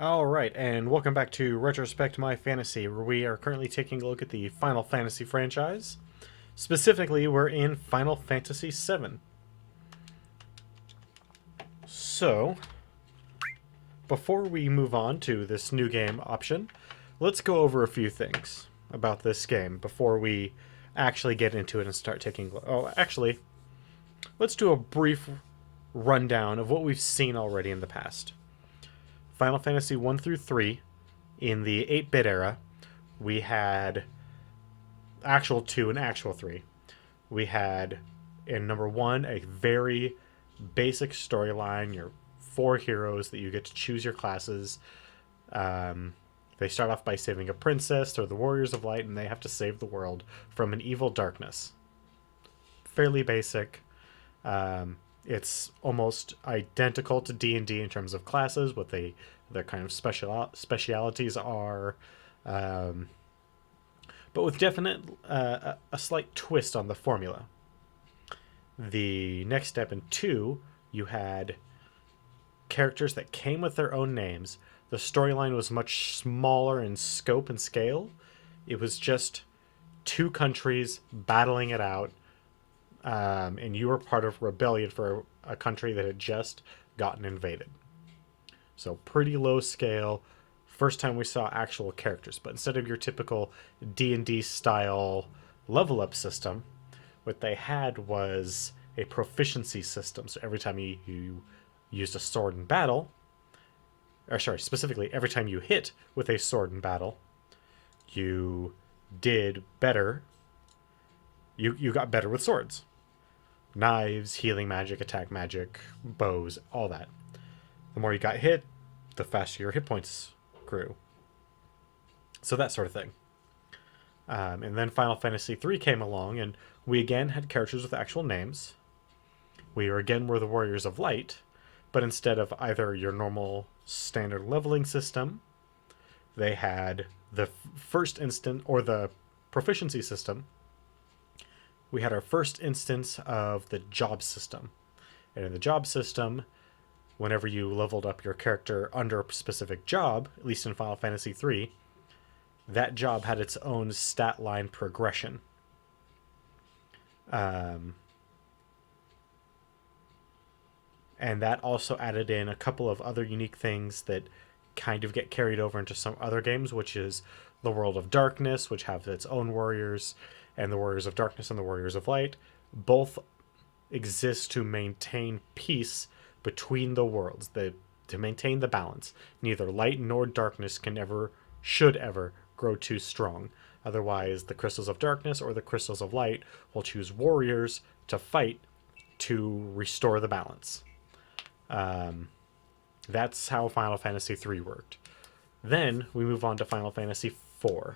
Alright, and welcome back to Retrospect My Fantasy, where we are currently taking a look at the Final Fantasy franchise. Specifically, we're in Final Fantasy VII. So, before we move on to this new game option, let's go over a few things about this game before we actually get into it and start taking... Oh, actually, let's do a brief rundown of what we've seen already in the past. Final Fantasy 1 through 3, in the 8-bit era, we had actual 2 and actual 3. We had, in number 1, a very basic storyline. Your 4 heroes that you get to choose your classes. They start off by saving a princess. They're the Warriors of Light, and they have to save the world from an evil darkness. Fairly basic. It's almost identical to D&D in terms of classes, what their kind of specialities are, but with definite a slight twist on the formula. The next step in 2, you had characters that came with their own names. The storyline was much smaller in scope and scale. It was just 2 countries battling it out, and you were part of rebellion for a country that had just gotten invaded. So pretty low scale. First time we saw actual characters, but instead of your typical D&D style level up system, what they had was a proficiency system. So every time you used a sword in battle, or sorry, specifically every time you hit with a sword in battle, you did better. You got better with swords. Knives, healing magic, attack magic, bows, all that. The more you got hit, the faster your hit points grew. So that sort of thing. And then Final Fantasy III came along, and we again had characters with actual names. We were the Warriors of Light, but instead of either your normal standard leveling system, they had the first instant, or the proficiency system. We had our first instance of the job system. And in the job system, whenever you leveled up your character under a specific job, at least in Final Fantasy III, that job had its own stat line progression. And that also added in a couple of other unique things that kind of get carried over into some other games, which is the World of Darkness, which have its own warriors, and the Warriors of Darkness and the Warriors of Light both exist to maintain peace between the worlds, to maintain the balance. Neither light nor darkness should ever grow too strong. Otherwise, the Crystals of Darkness or the Crystals of Light will choose warriors to fight to restore the balance. That's how Final Fantasy III worked. Then we move on to Final Fantasy IV.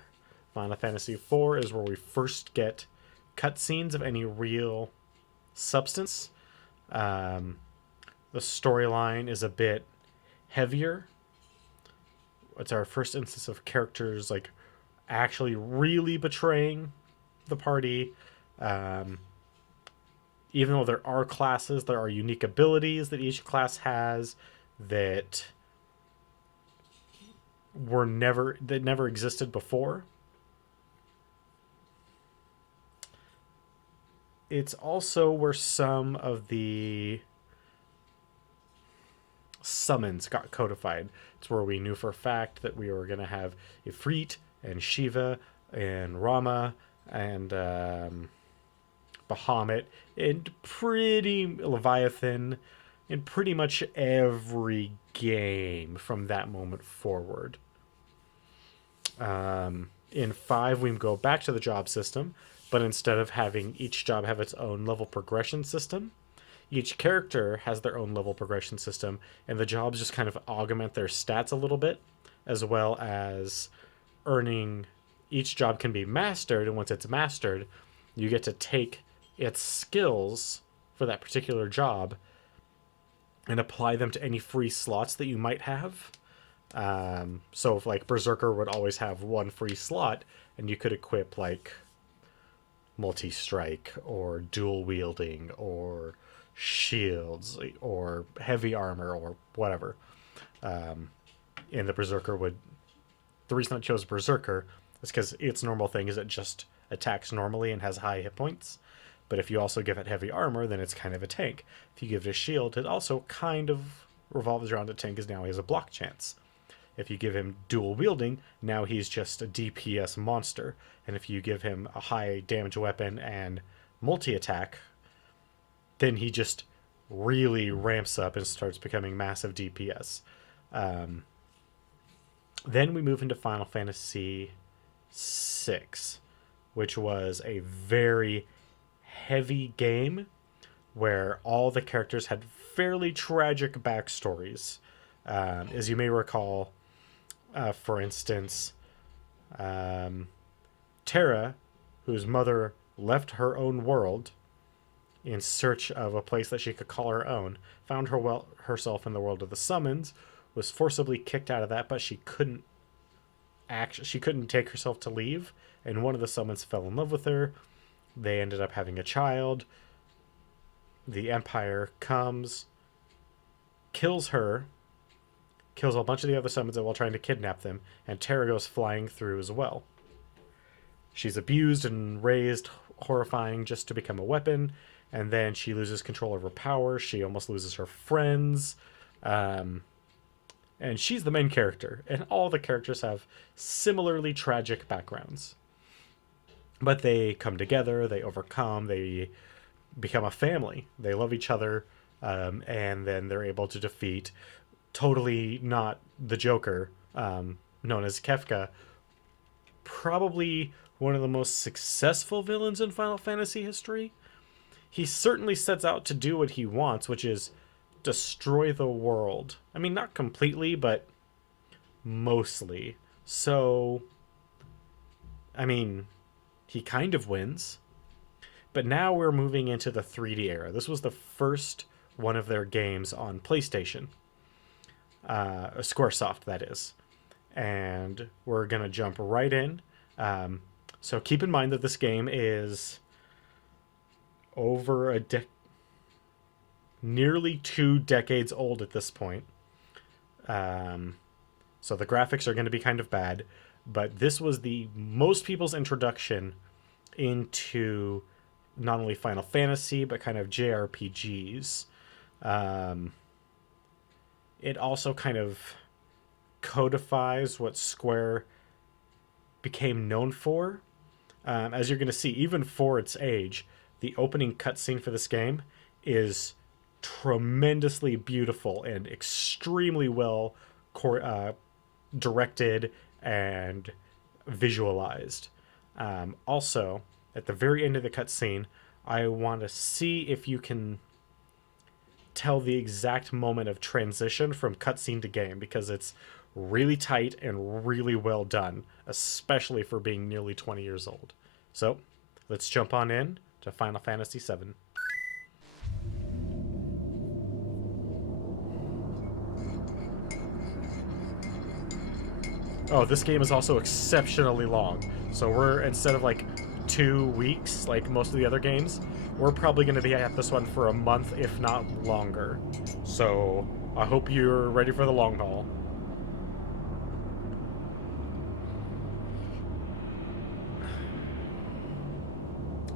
Final Fantasy IV is where we first get cutscenes of any real substance. The storyline is a bit heavier. It's our first instance of characters like actually really betraying the party. Even though there are classes, there are unique abilities that each class has that never existed before. It's also where some of the summons got codified. It's where we knew for a fact that we were going to have Ifrit and Shiva and Rama and Bahamut and pretty Leviathan in pretty much every game from that moment forward. In 5, we go back to the job system, but instead of having each job have its own level progression system, each character has their own level progression system, and the jobs just kind of augment their stats a little bit, as well as earning. Each job can be mastered, and once it's mastered, you get to take its skills for that particular job and apply them to any free slots that you might have. So if like Berserker would always have one free slot, and you could equip like multi-strike or dual wielding or shields or heavy armor or whatever. in the Berserker would... The reason I chose Berserker is because its normal thing is it just attacks normally and has high hit points. But if you also give it heavy armor, then it's kind of a tank. If you give it a shield, it also kind of revolves around a tank, because now he has a block chance. If you give him dual wielding, now he's just a DPS monster. And if you give him a high damage weapon and multi-attack, then he just really ramps up and starts becoming massive DPS. Then we move into Final Fantasy VI, which was a very heavy game where all the characters had fairly tragic backstories. As you may recall, for instance, Terra, whose mother left her own world in search of a place that she could call her own, found herself in the world of the summons, was forcibly kicked out of that, but she couldn't take herself to leave, and one of the summons fell in love with her. They ended up having a child. The Empire comes, kills her, kills a bunch of the other summons while trying to kidnap them, and Terra goes flying through as well. She's abused and raised horrifying just to become a weapon, and then she loses control of her power. She almost loses her friends. And she's the main character, and all the characters have similarly tragic backgrounds. But they come together, they overcome, they become a family. They love each other, and then they're able to defeat, totally not the Joker, known as Kefka, probably one of the most successful villains in Final Fantasy history. He certainly sets out to do what he wants, which is destroy the world. I mean, not completely, but mostly. So, I mean, he kind of wins. But now we're moving into the 3D era. This was the first one of their games on PlayStation. Squaresoft, that is. And we're going to jump right in. So keep in mind that this game is over nearly 2 decades old at this point. So the graphics are going to be kind of bad, but this was the most people's introduction into not only Final Fantasy, but kind of JRPGs. It also kind of codifies what Square became known for. As you're going to see, even for its age, the opening cutscene for this game is tremendously beautiful and extremely well directed and visualized. Also, at the very end of the cutscene, I want to see if you can tell the exact moment of transition from cutscene to game, because it's really tight and really well done, especially for being nearly 20 years old. So, let's jump on in to Final Fantasy VII. Oh, this game is also exceptionally long. So we're, instead of like 2 weeks, like most of the other games, we're probably going to be at this one for a month, if not longer. So I hope you're ready for the long haul.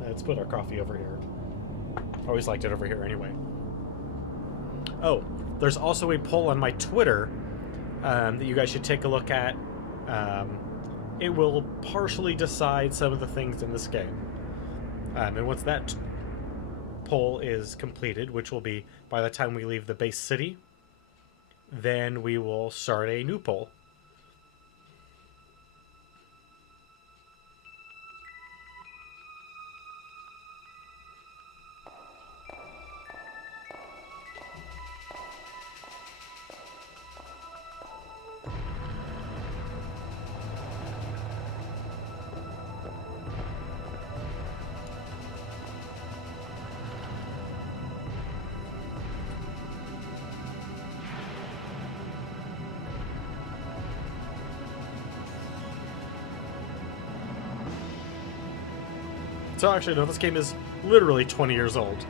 Let's put our coffee over here. Always liked it over here anyway. Oh, there's also a poll on my Twitter that you guys should take a look at. It will partially decide some of the things in this game. And once that poll is completed, which will be by the time we leave the base city, then we will start a new poll. So actually, no, this game is literally 20 years old.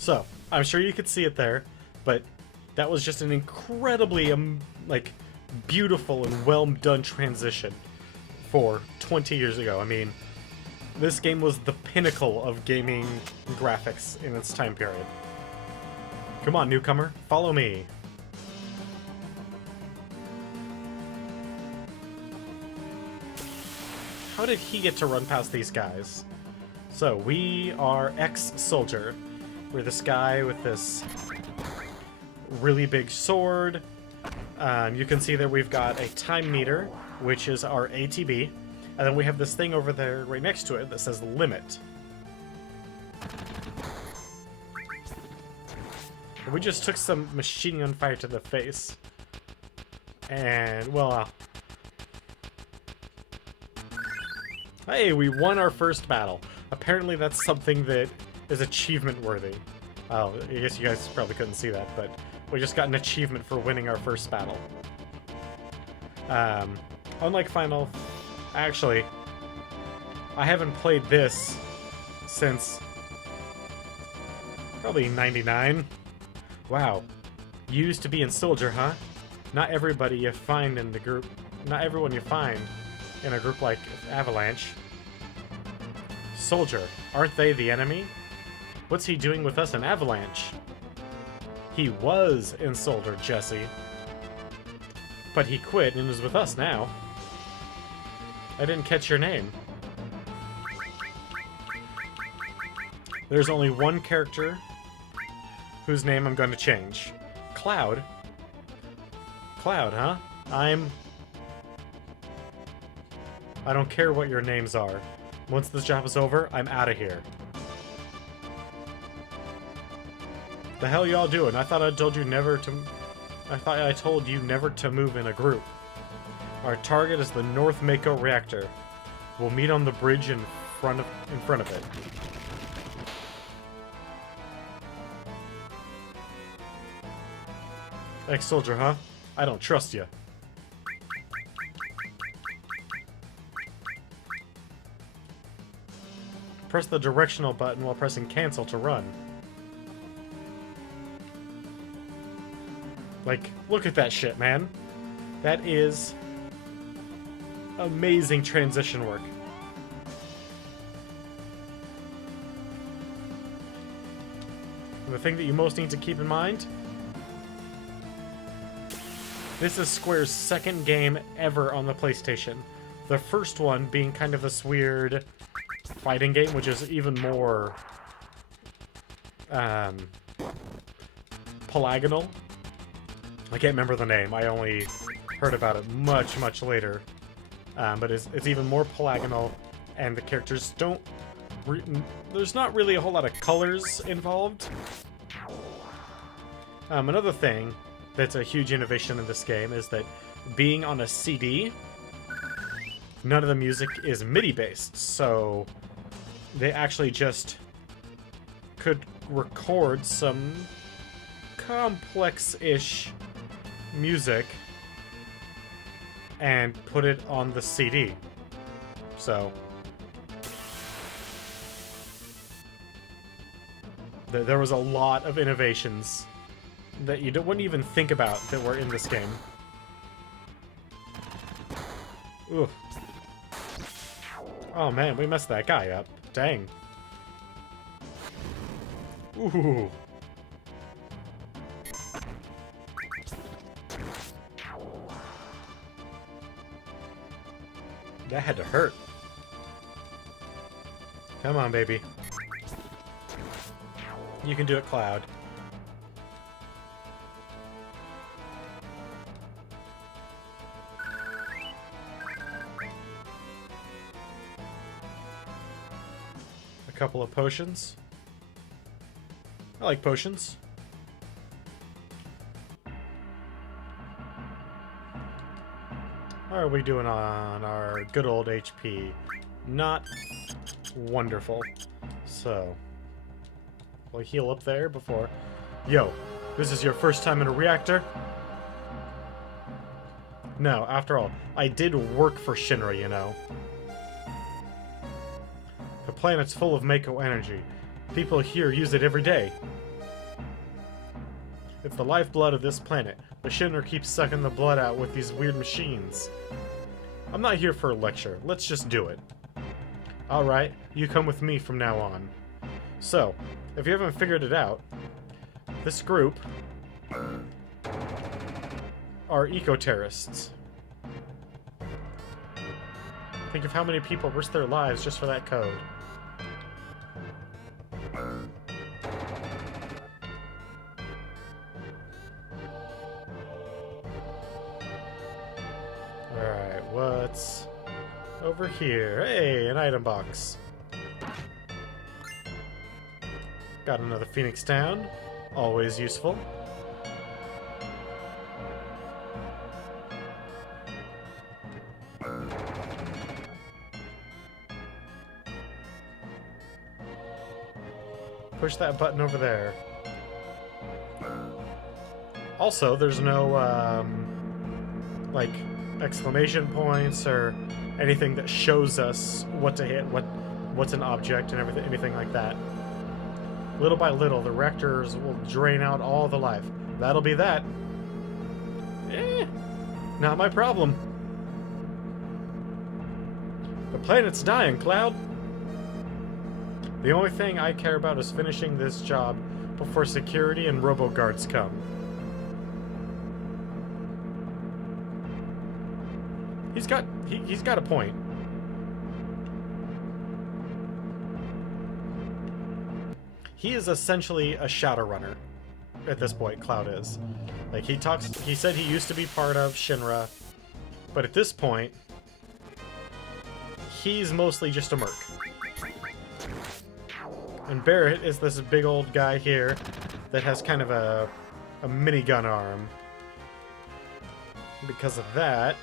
So, I'm sure you could see it there, but that was just an incredibly, like, beautiful and well-done transition for 20 years ago. I mean, this game was the pinnacle of gaming graphics in its time period. Come on, newcomer, follow me. How did he get to run past these guys? So, we are ex-soldier. We're this guy with this really big sword. You can see there we've got a time meter, which is our ATB. And then we have this thing over there right next to it that says limit. And we just took some machine gun fire to the face. And, well... hey, we won our first battle. Apparently that's something that is achievement worthy. Oh, I guess you guys probably couldn't see that, but we just got an achievement for winning our first battle. Unlike Final... Actually, I haven't played this since probably 99. Wow. You used to be in Soldier, huh? Not everybody you find in the group... Not everyone you find in a group like Avalanche. Soldier, aren't they the enemy? What's he doing with us in Avalanche? He was in Soldier, Jesse. But he quit and is with us now. I didn't catch your name. There's only one character whose name I'm going to change. Cloud. Cloud, huh? I don't care what your names are. Once this job is over, I'm out of here. The hell y'all doing? I thought I told you never to... I thought I told you never to move in a group. Our target is the North Mako reactor. We'll meet on the bridge in front of it. Ex-soldier, huh? I don't trust you. Press the directional button while pressing cancel to run. Like, look at that shit, man. That is amazing transition work. And the thing that you most need to keep in mind, this is Square's second game ever on the PlayStation. The first one being kind of this weird fighting game, which is even more polygonal. I can't remember the name. I only heard about it much, much later. But it's even more polygonal, and the characters don't... there's not really a whole lot of colors involved. Another thing that's a huge innovation in this game is that being on a CD, none of the music is MIDI-based, so they actually just could record some complex-ish music and put it on the CD. So there was a lot of innovations that you wouldn't even think about that were in this game. Ooh. Oh man, we messed that guy up. Dang. Ooh. That had to hurt. Come on, baby. You can do it, Cloud. A couple of potions. I like potions. How are we doing on our good old HP? Not wonderful. So, we'll heal up there before... Yo, this is your first time in a reactor? No, after all, I did work for Shinra, you know. The planet's full of Mako energy. People here use it every day. It's the lifeblood of this planet. The Shinra keeps sucking the blood out with these weird machines. I'm not here for a lecture. Let's just do it. Alright, you come with me from now on. So, if you haven't figured it out, this group are eco-terrorists. Think of how many people risk their lives just for that code. Alright, what's over here? Hey, an item box. Got another Phoenix down. Always useful. Push that button over there. Also, there's no, like, exclamation points or anything that shows us what to hit, what's an object and everything, anything like that. Little by little, the reactors will drain out all the life. That'll be that. Not my problem. The planet's dying, Cloud. The only thing I care about is finishing this job before security and robo-guards come. He's got a point. He is essentially a Shadowrunner at this point, Cloud is. Like, he said he used to be part of Shinra, but at this point, he's mostly just a merc. And Barrett is this big old guy here that has kind of a minigun arm. Because of that,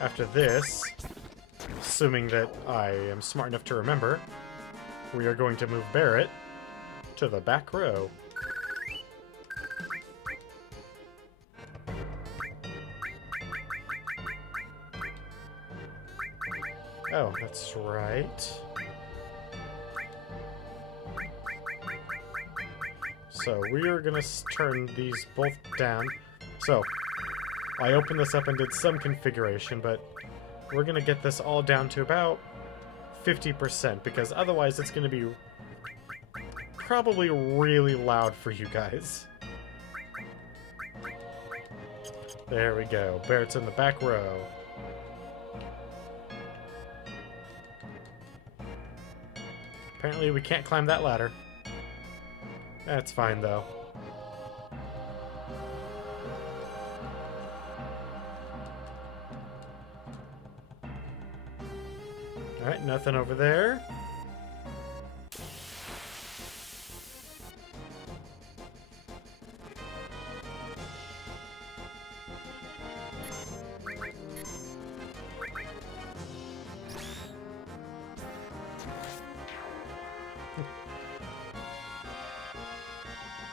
after this, assuming that I am smart enough to remember, we are going to move Barrett to the back row. Oh, that's right. So we are gonna turn these both down. So I opened this up and did some configuration, but we're gonna get this all down to about 50% because otherwise it's gonna be probably really loud for you guys. There we go. Barrett's in the back row. Apparently we can't climb that ladder. That's fine, though. Alright, nothing over there.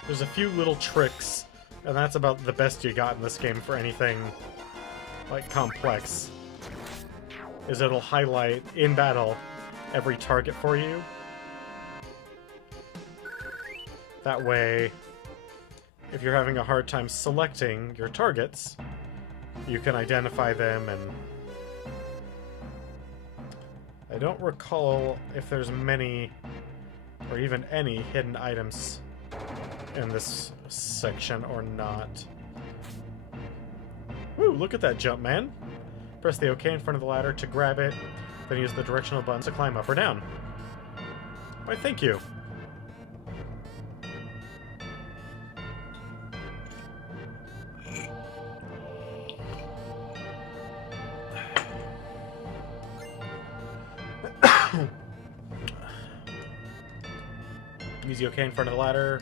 There's a few little tricks, and that's about the best you got in this game for anything, like, complex. Is it'll highlight, in battle, every target for you. That way, if you're having a hard time selecting your targets, you can identify them, and I don't recall if there's many, or even any, hidden items in this section or not. Woo, look at that jump, man. Press the OK in front of the ladder to grab it, then use the directional buttons to climb up or down. Why, thank you. Use the OK in front of the ladder.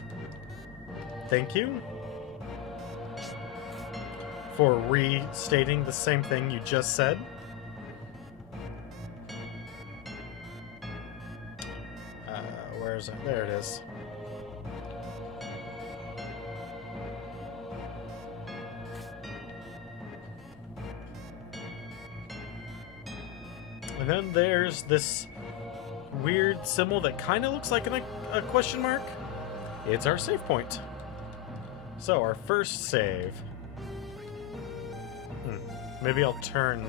Thank you for restating the same thing you just said. Where is it? There it is. And then there's this weird symbol that kind of looks like a question mark. It's our save point. So, our first save. Maybe I'll turn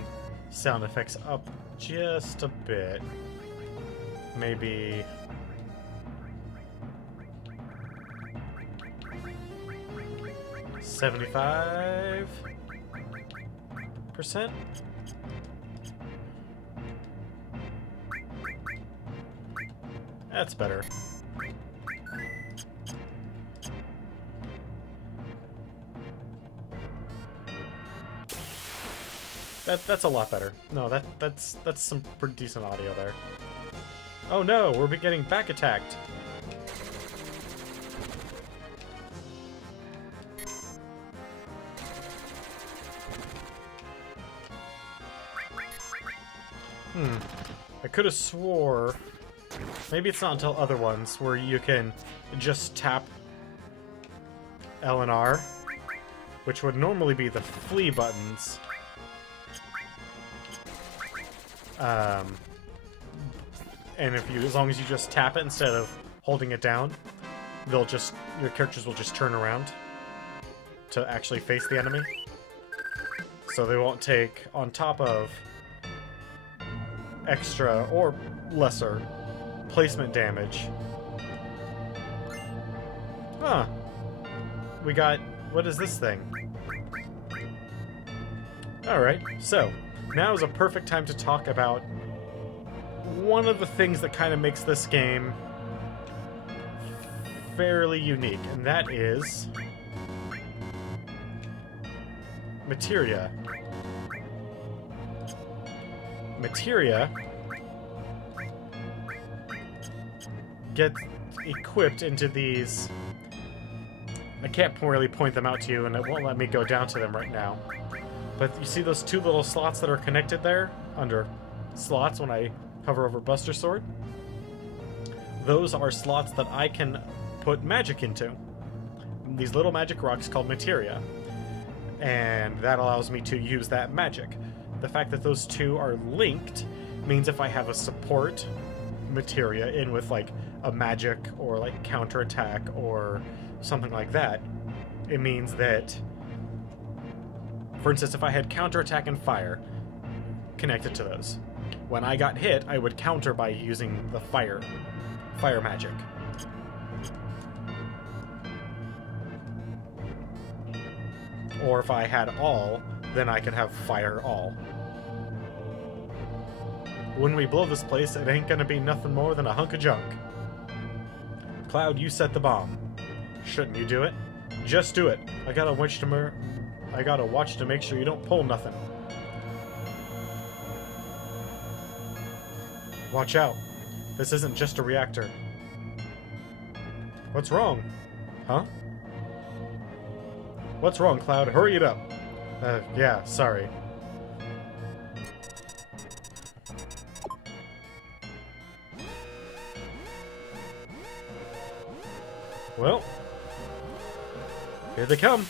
sound effects up just a bit. Maybe... $75%? That's better. That's a lot better. No, that's some pretty decent audio there. Oh no, we're getting back attacked. I could have swore... Maybe it's not until other ones where you can just tap L and R, which would normally be the flee buttons. And if you, as long as you just tap it instead of holding it down, your characters will just turn around to actually face the enemy. So they won't take, on top of extra or lesser placement damage. Huh. We got, what is this thing? Alright, so now is a perfect time to talk about one of the things that kind of makes this game fairly unique, and that is materia. Materia get equipped into these... I can't really point them out to you, and it won't let me go down to them right now. But you see those two little slots that are connected there? Under slots when I hover over Buster Sword? Those are slots that I can put magic into. These little magic rocks called materia. And that allows me to use that magic. The fact that those two are linked means if I have a support materia in with like a magic or like counterattack or something like that, it means that, for instance, if I had counterattack and fire connected to those, when I got hit, I would counter by using the fire magic. Or if I had all, then I could have fire all. When we blow this place, it ain't gonna be nothing more than a hunk of junk. Cloud, you set the bomb. Shouldn't you do it? Just do it. I gotta watch to make sure you don't pull nothing. Watch out. This isn't just a reactor. What's wrong? Huh? What's wrong, Cloud? Hurry it up. Yeah, sorry. Well, here they come.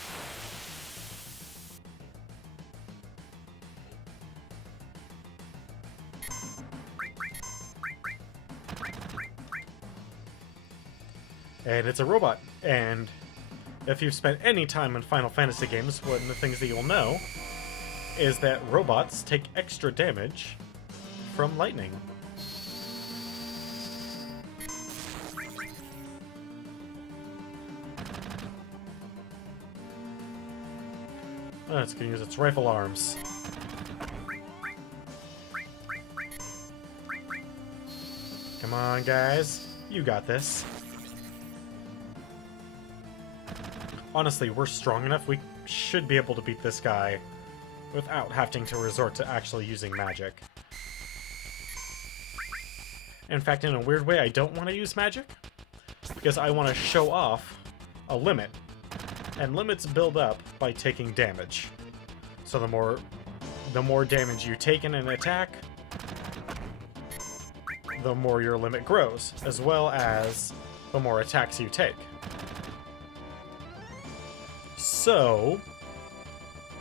And it's a robot, and if you've spent any time in Final Fantasy games, one of the things that you'll know is that robots take extra damage from lightning. Oh, it's gonna use its rifle arms. Come on, guys. You got this. Honestly, we're strong enough, we should be able to beat this guy without having to resort to actually using magic. In fact, in a weird way, I don't want to use magic, because I want to show off a limit. And limits build up by taking damage. So the more damage you take in an attack, the more your limit grows, as well as the more attacks you take. So,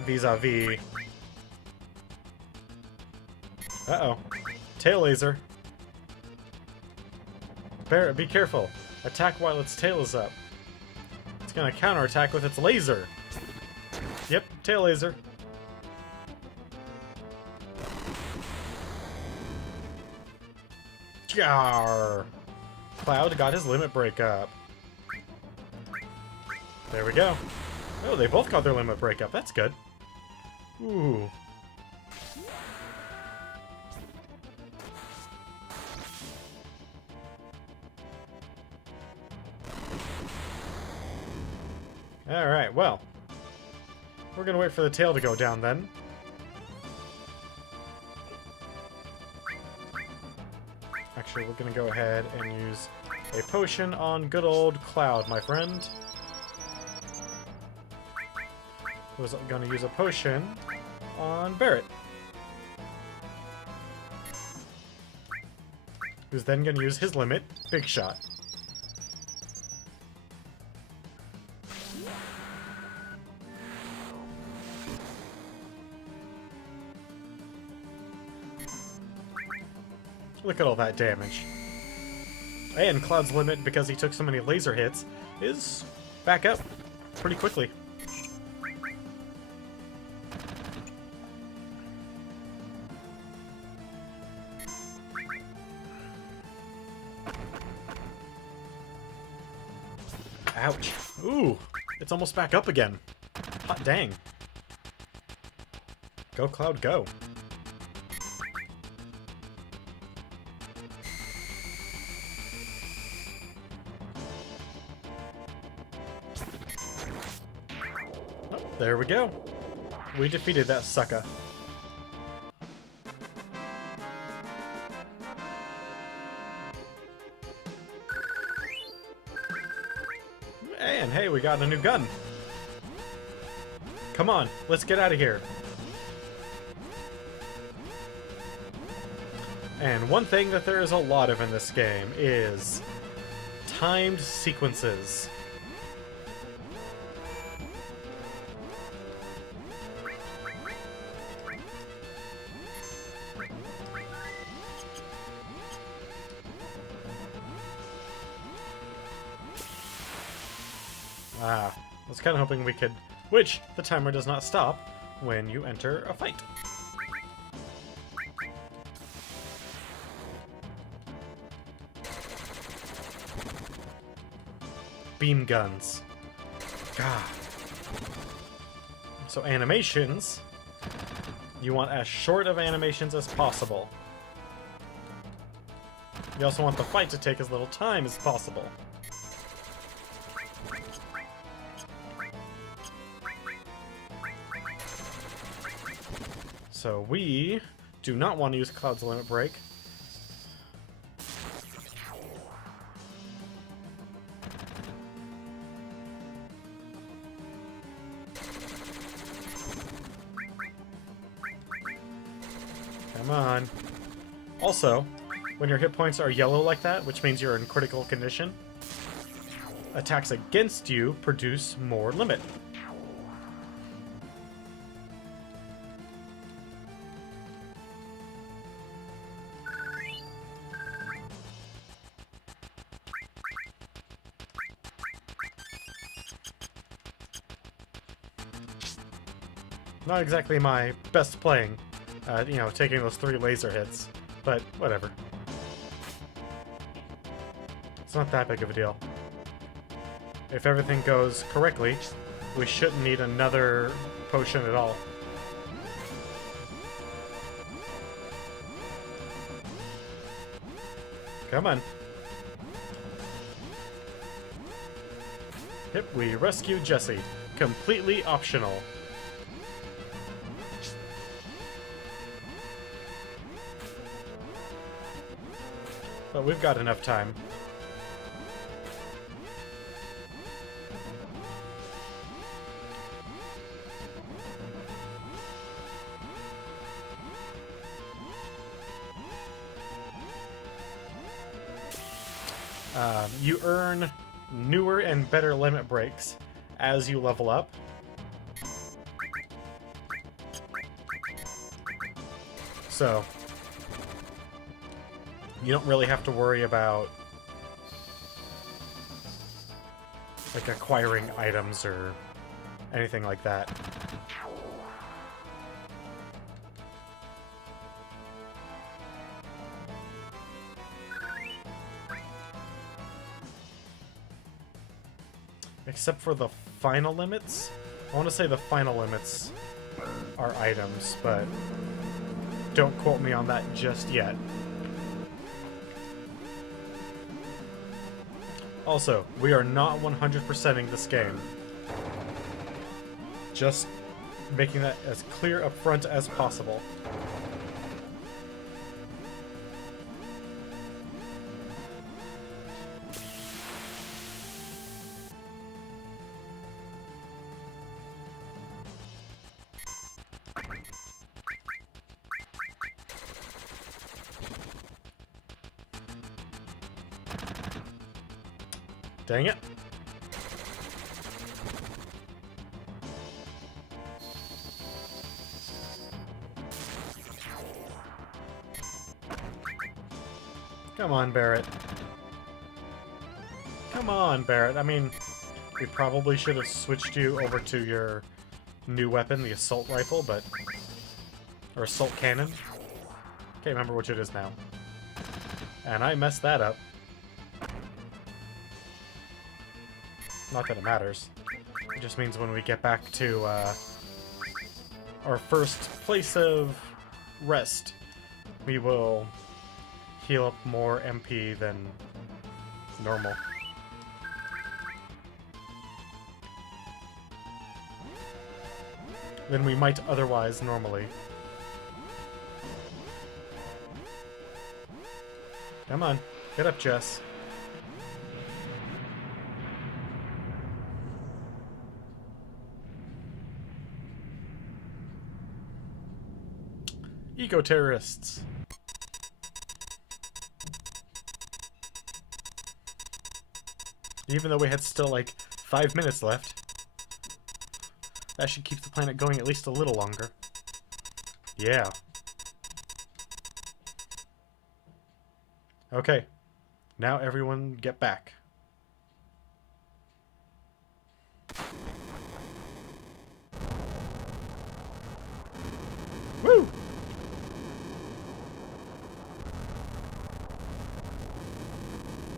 vis-a-vis... Uh-oh. Tail laser. Be careful. Attack while its tail is up. It's gonna counterattack with its laser. Yep, tail laser. Yarr. Cloud got his limit break up. There we go. Oh, they both got their limit break up. That's good. Ooh. Alright, well. We're gonna wait for the tail to go down then. Actually, we're gonna go ahead and use a potion on good old Cloud, my friend. Was gonna use a potion on Barret. Who's then gonna use his limit, Big Shot. Look at all that damage. And Cloud's limit, because he took so many laser hits, is back up pretty quickly. Ouch. Ooh, it's almost back up again. Hot dang. Go, Cloud, go. Oh, there we go. We defeated that sucker. And hey, we got a new gun. Come on, let's get out of here. And one thing that there is a lot of in this game is timed sequences. I was kind of hoping we could... Which, the timer does not stop when you enter a fight. Beam guns. God. So animations, you want as short of animations as possible. You also want the fight to take as little time as possible. So we do not want to use Cloud's limit break. Come on. Also, when your hit points are yellow like that, which means you're in critical condition, attacks against you produce more limit. Not exactly my best playing, you know, taking those 3 laser hits, but whatever. It's not that big of a deal. If everything goes correctly, we shouldn't need another potion at all. Come on. Yep, we rescued Jessie. Completely optional. But we've got enough time. You earn newer and better limit breaks as you level up. So you don't really have to worry about like acquiring items or anything like that. Except for the final limits. I want to say the final limits are items, but don't quote me on that just yet. Also, we are not 100%ing this game. Just making that as clear up front as possible. Dang it. Come on, Barrett. Come on, Barrett. I mean, we probably should have switched you over to your new weapon, the assault rifle, but... or assault cannon. Can't remember which it is now. And I messed that up. Not that it matters. It just means when we get back to our first place of rest, we will heal up more MP than normal. Than we might otherwise normally. Come on, get up, Jess. Eco-terrorists. Even though we had still like 5 minutes left, that should keep the planet going at least a little longer. Yeah. Okay. Now everyone get back. Woo!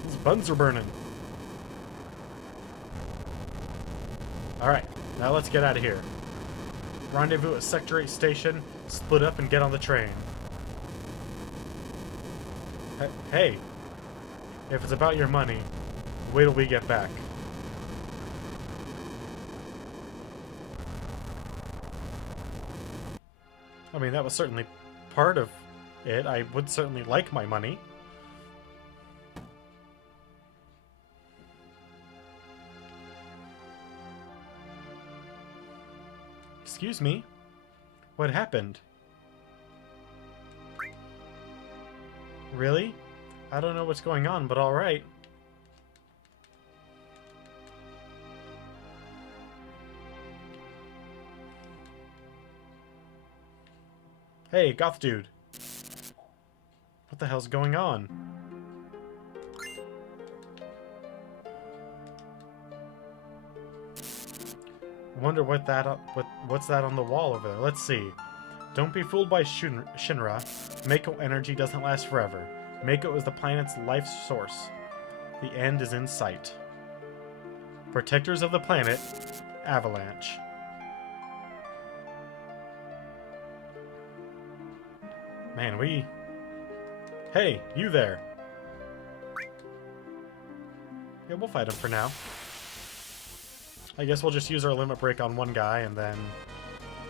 These buns are burning. Alright, now let's get out of here. Rendezvous at Sector 8 station, split up and get on the train. Hey, if it's about your money, wait till we get back. I mean, that was certainly part of it. I would certainly like my money. Excuse me? What happened? Really? I don't know what's going on, but alright. Hey, goth dude. What the hell's going on? Wonder what what's that on the wall over there. Let's see. Don't be fooled by Shinra. Mako energy doesn't last forever. Mako is the planet's life source. The end is in sight. Protectors of the planet, Avalanche. Man, Hey, you there. Yeah, we'll fight him for now. I guess we'll just use our limit break on one guy and then...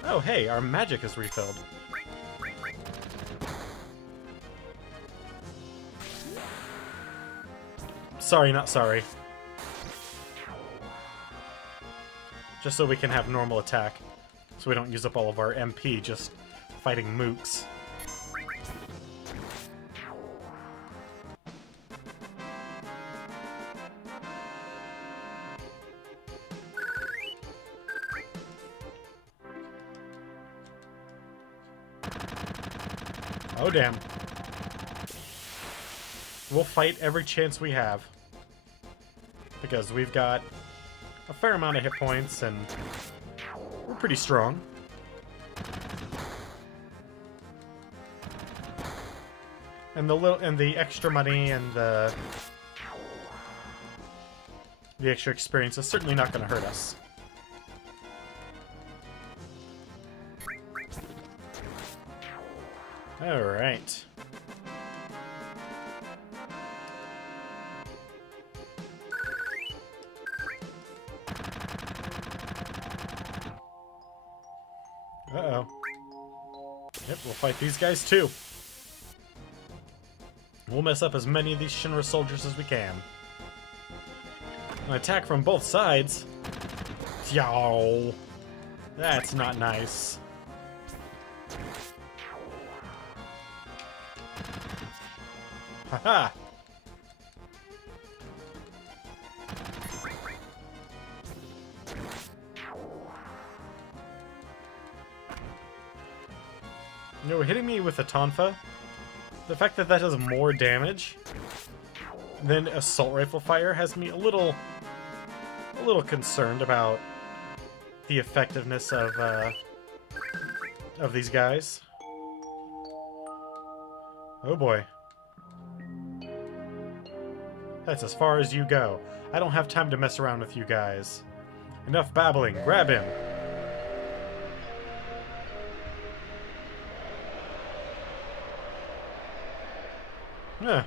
Oh, hey, our magic is refilled. Sorry, not sorry. Just so we can have normal attack. So we don't use up all of our MP just fighting mooks. Oh, damn. We'll fight every chance we have. Because we've got a fair amount of hit points, and we're pretty strong. And the extra money and the extra experience is certainly not going to hurt us. All right. Uh-oh. Yep, we'll fight these guys too. We'll mess up as many of these Shinra soldiers as we can. An attack from both sides? Yow. That's not nice. Haha! You know, hitting me with a tonfa, the fact that that does more damage than assault rifle fire has me a little concerned about the effectiveness of these guys. Oh boy. That's as far as you go. I don't have time to mess around with you guys. Enough babbling. Grab him. Huh.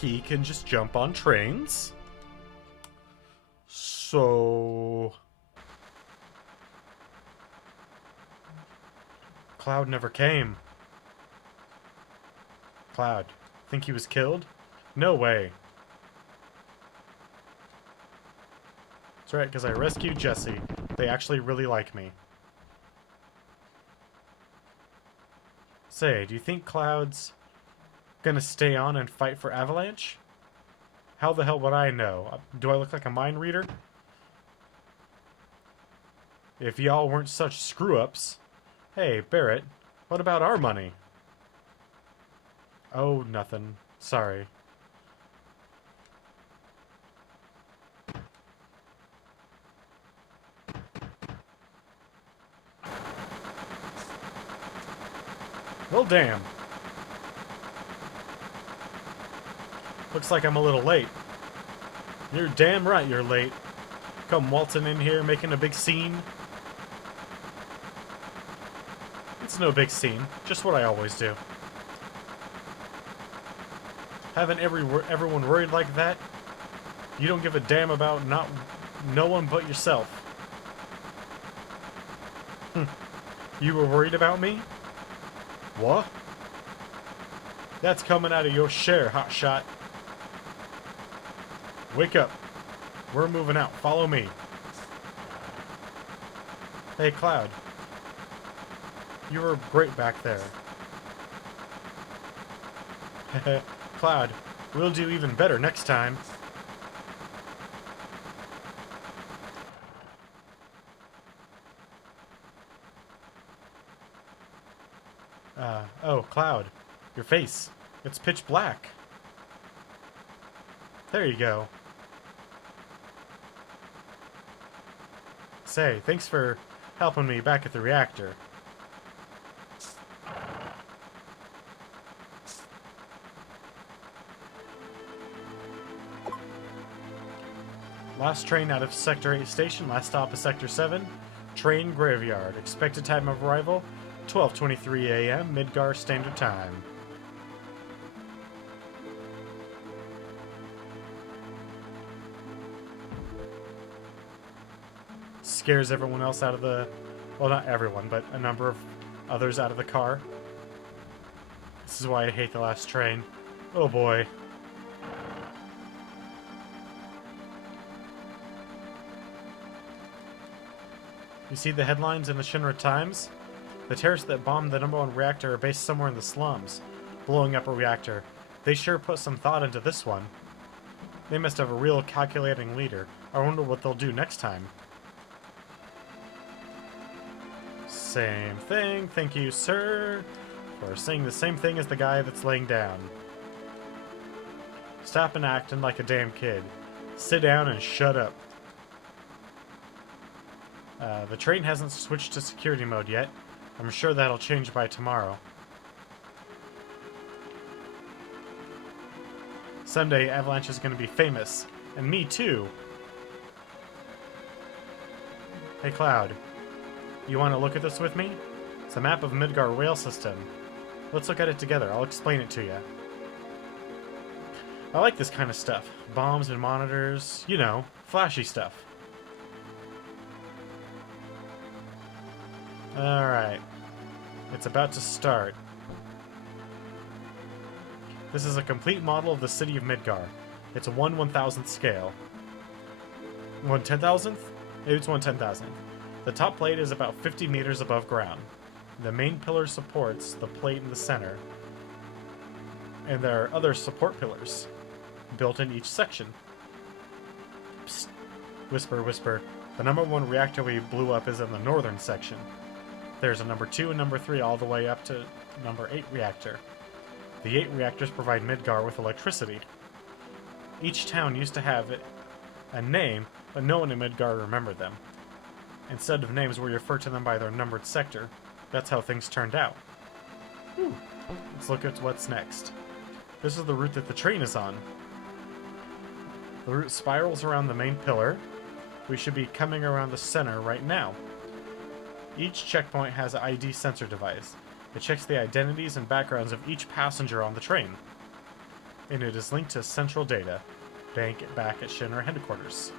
He can just jump on trains. So... Cloud never came. Cloud. Think he was killed? No way. That's right, because I rescued Jesse. They actually really like me. Say, do you think Cloud's gonna stay on and fight for Avalanche? How the hell would I know? Do I look like a mind reader? If y'all weren't such screw-ups. Hey, Barrett, what about our money? Oh, nothing. Sorry. Well, damn. Looks like I'm a little late. You're damn right you're late. Come waltzing in here making a big scene. It's no big scene, just what I always do. Having everyone worried like that? You don't give a damn about no one but yourself. You were worried about me? What? That's coming out of your share, hotshot. Wake up. We're moving out. Follow me. Hey, Cloud. You were great back there. Cloud, we'll do even better next time. Oh, Cloud. Your face. It's pitch black. There you go. Say, thanks for helping me back at the reactor. Last train out of Sector 8 station, last stop is Sector 7, train graveyard. Expected time of arrival, 12:23 a.m. Midgar Standard Time. Scares everyone else out of the... Well, not everyone, but a number of others out of the car. This is why I hate the last train. Oh boy. You see the headlines in the Shinra Times? The terrorists that bombed the #1 reactor are based somewhere in the slums, blowing up a reactor. They sure put some thought into this one. They must have a real calculating leader. I wonder what they'll do next time. Same thing. Thank you, sir, for saying the same thing as the guy that's laying down. Stop and acting like a damn kid. Sit down and shut up. The train hasn't switched to security mode yet. I'm sure that'll change by tomorrow. Someday, Avalanche is going to be famous. And me too. Hey, Cloud. You want to look at this with me? It's a map of Midgar rail system. Let's look at it together. I'll explain it to you. I like this kind of stuff. Bombs and monitors. You know, flashy stuff. Alright. It's about to start. This is a complete model of the city of Midgar. It's a 1/1000th scale. 1/10,000th? It's 1/10,000th. The top plate is about 50 meters above ground. The main pillar supports the plate in the center. And there are other support pillars built in each section. Psst. Whisper, whisper. The number 1 reactor we blew up is in the northern section. There's a number 2 and number 3 all the way up to number 8 reactor. The 8 reactors provide Midgar with electricity. Each town used to have a name, but no one in Midgar remembered them. Instead of names, we refer to them by their numbered sector. That's how things turned out. Whew. Let's look at what's next. This is the route that the train is on. The route spirals around the main pillar. We should be coming around the center right now. Each checkpoint has an ID sensor device. It checks the identities and backgrounds of each passenger on the train. And it is linked to central data bank back at Shinra headquarters.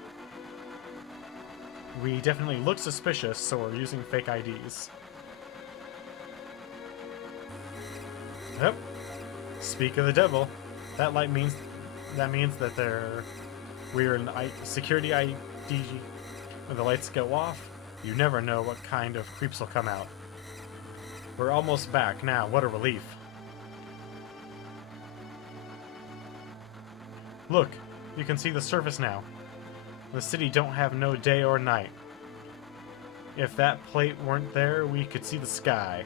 We definitely look suspicious, so we're using fake IDs. Yep. Speak of the devil. That means that we're in security ID. When the lights go off, you never know what kind of creeps will come out. We're almost back now. What a relief. Look, you can see the surface now. The city don't have no day or night. If that plate weren't there, we could see the sky.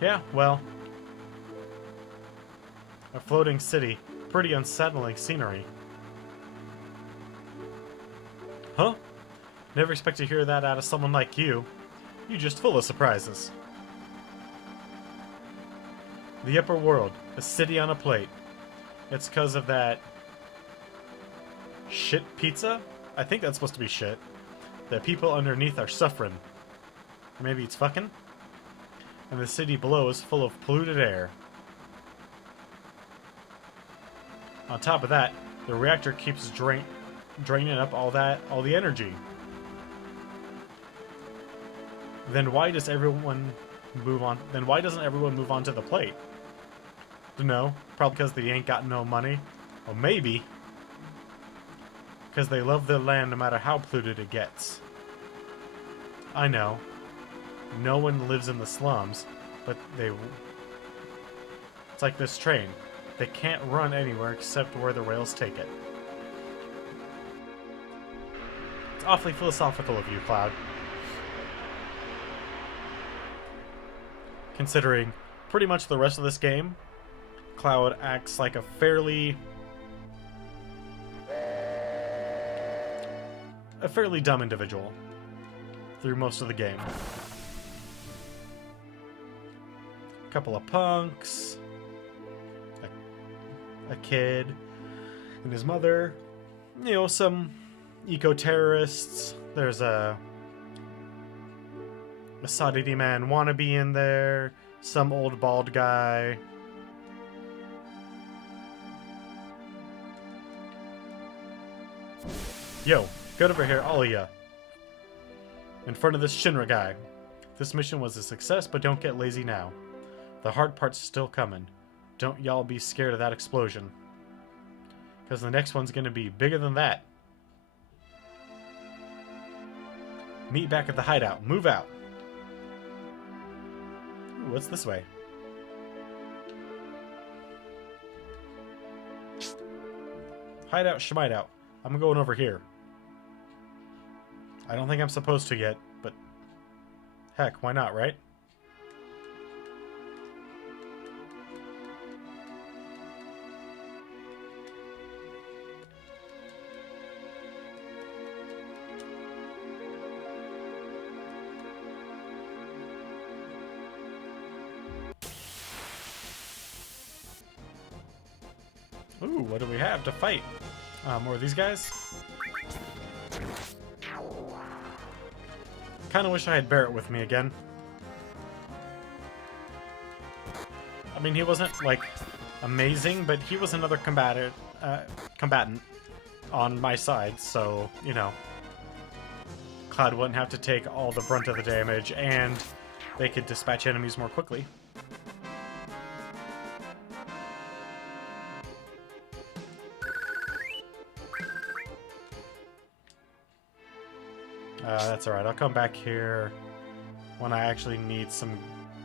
Yeah, well, a floating city. Pretty unsettling scenery. Huh? Never expect to hear that out of someone like you. You're just full of surprises. The upper world. A city on a plate. It's because of that shit pizza? I think that's supposed to be shit. The people underneath are suffering. Or maybe it's fucking? And the city below is full of polluted air. On top of that, the reactor keeps draining up all the energy. Then why doesn't everyone move on to the plate? Dunno, probably because they ain't got no money. Or maybe because they love their land no matter how polluted it gets. I know. No one lives in the slums, but it's like this train. They can't run anywhere except where the rails take it. It's awfully philosophical of you, Cloud. Considering pretty much the rest of this game, Cloud acts like a fairly dumb individual through most of the game. A couple of punks, a kid and his mother, you know, some eco-terrorists. There's a Saudi man wannabe in there, some old bald guy. Yo, get over here, all of ya. In front of this Shinra guy. This mission was a success, but don't get lazy now. The hard part's still coming. Don't y'all be scared of that explosion. Because the next one's gonna be bigger than that. Meet back at the hideout. Move out. Ooh, what's this way? Hideout, schmideout. I'm going over here. I don't think I'm supposed to yet, but heck, why not, right? Ooh, what do we have to fight? More of these guys? Kinda wish I had Barrett with me again. I mean, he wasn't, like, amazing, but he was another combatant on my side, so, you know. Cloud wouldn't have to take all the brunt of the damage, and they could dispatch enemies more quickly. That's alright, I'll come back here when I actually need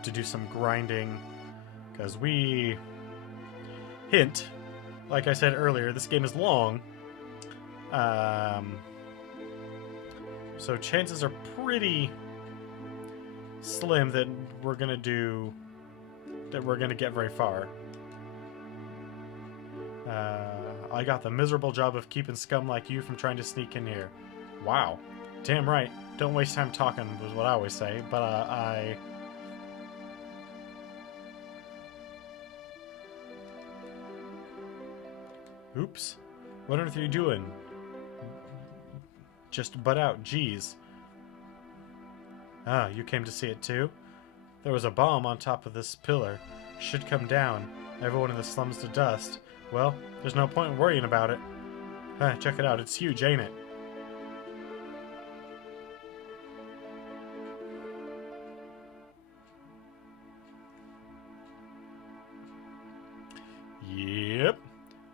to do some grinding, because hint, like I said earlier, this game is long, so chances are pretty slim that we're gonna get very far. I got the miserable job of keeping scum like you from trying to sneak in here. Wow. Damn right. Don't waste time talking was what I always say, but Oops. What on earth are you doing? Just butt out, jeez. Ah, you came to see it too? There was a bomb on top of this pillar. Should come down. Everyone in the slums to dust. Well, there's no point in worrying about it. Check it out, it's huge, ain't it? Yep.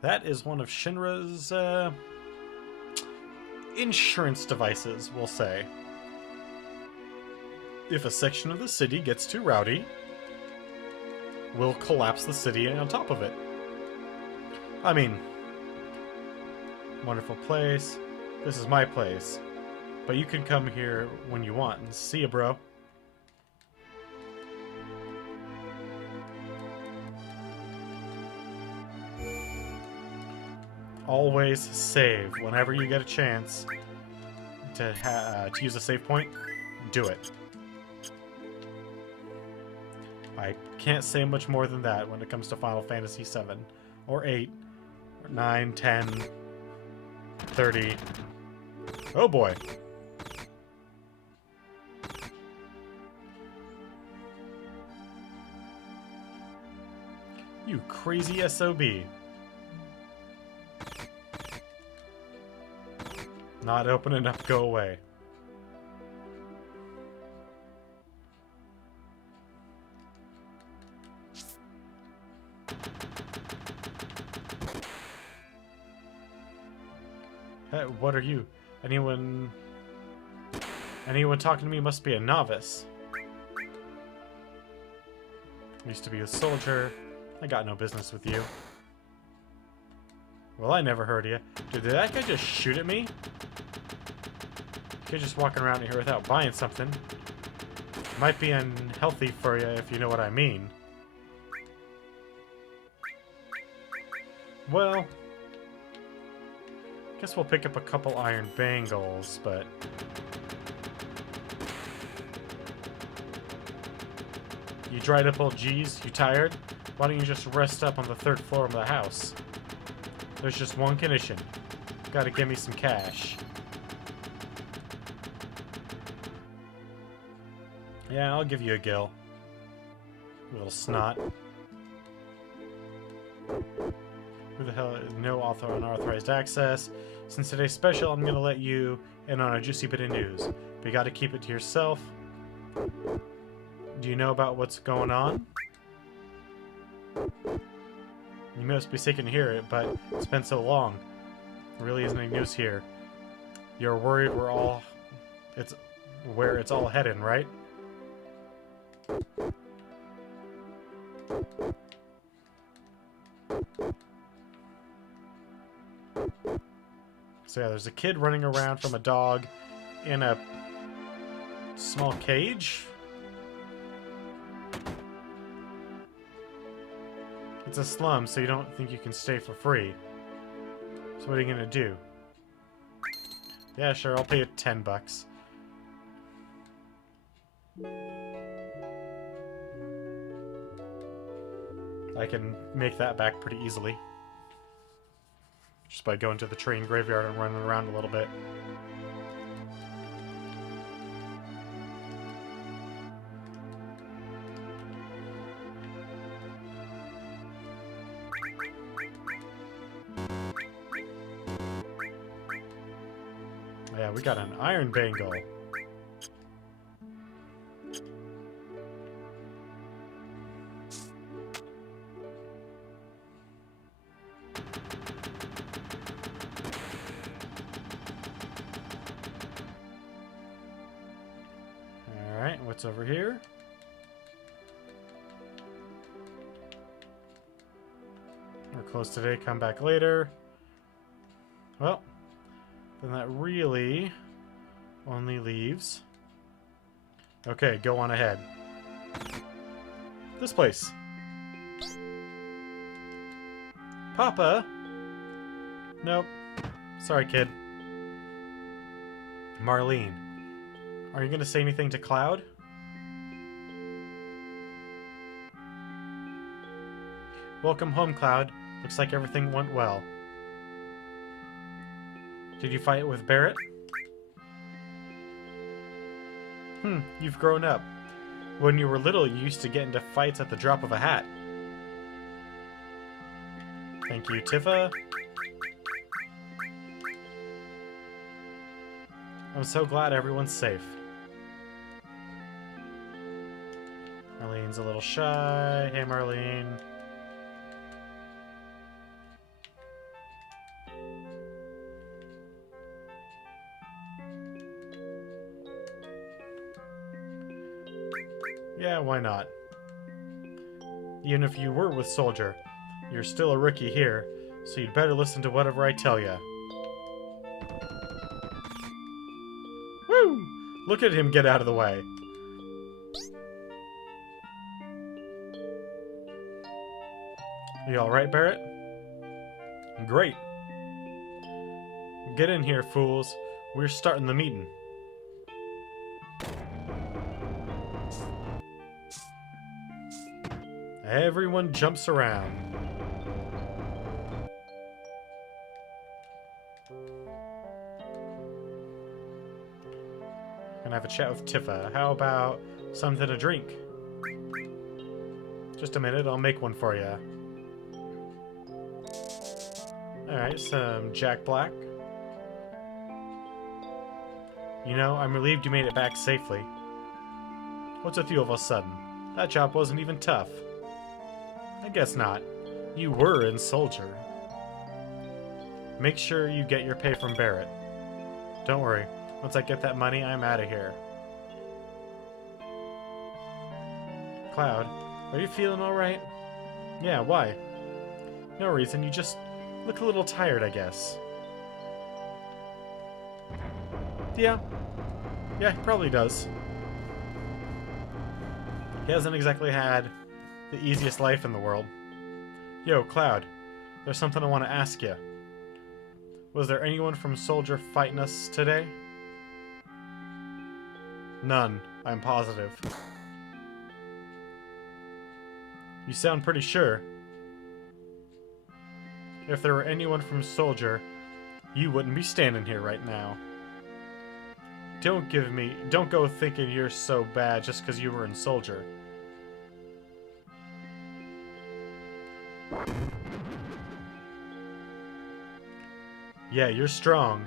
That is one of Shinra's, insurance devices, we'll say. If a section of the city gets too rowdy, we'll collapse the city on top of it. I mean, wonderful place. This is my place. But you can come here when you want. See ya, bro. Always save whenever you get a chance to use a save point. Do it. I can't say much more than that when it comes to Final Fantasy 7 or 8 or 9, 10, 30. Oh boy. You crazy SOB. Not open enough, go away. Hey, what are you? Anyone talking to me must be a novice. Used to be a soldier. I got no business with you. Well, I never heard of you. Dude, did that guy just shoot at me? You're just walking around here without buying something. Might be unhealthy for you if you know what I mean. Well, guess we'll pick up a couple iron bangles, but you dried up old G's? You tired? Why don't you just rest up on the 3rd floor of the house? There's just one condition. Gotta give me some cash. Yeah, I'll give you a gill. Little snot. Who the hell? No unauthorized access. Since today's special, I'm gonna let you in on a juicy bit of news. But you gotta keep it to yourself. Do you know about what's going on? You must be sick to hear it, but it's been so long. There really isn't any news here. You're worried it's where it's all heading, right? So yeah, there's a kid running around from a dog in a small cage. It's a slum, so you don't think you can stay for free. So what are you gonna do? Yeah, sure, I'll pay you $10. I can make that back pretty easily. just by going to the train graveyard and running around a little bit. Yeah, we got an iron bangle. Alright, what's over here? We're close today, come back later. Well, then that really only leaves... Okay, go on ahead. This place. Papa? Nope. Sorry, kid. Marlene. Are you gonna say anything to Cloud? Welcome home, Cloud. Looks like everything went well. Did you fight with Barrett? You've grown up. When you were little, you used to get into fights at the drop of a hat. Thank you, Tifa. I'm so glad everyone's safe. Marlene's a little shy. Hey, Marlene. Yeah, why not? Even if you were with Soldier, you're still a rookie here, so you'd better listen to whatever I tell ya. Woo! Look at him get out of the way. You alright, Barrett? Great. Get in here, fools. We're starting the meeting. Everyone jumps around. Gonna have a chat with Tifa. How about something to drink? Just a minute, I'll make one for you. Alright, some Jack Black. You know, I'm relieved you made it back safely. What's with you all of a sudden? That job wasn't even tough. I guess not. You were in Soldier. Make sure you get your pay from Barrett. Don't worry. Once I get that money, I'm out of here. Cloud, are you feeling alright? Yeah, why? No reason, you just look a little tired, I guess. Yeah, he probably does. He hasn't exactly had the easiest life in the world. Yo, Cloud, there's something I want to ask you. Was there anyone from Soldier fighting us today? None, I'm positive. You sound pretty sure. If there were anyone from Soldier, you wouldn't be standing here right now. Don't go thinking you're so bad just because you were in Soldier. Yeah, you're strong.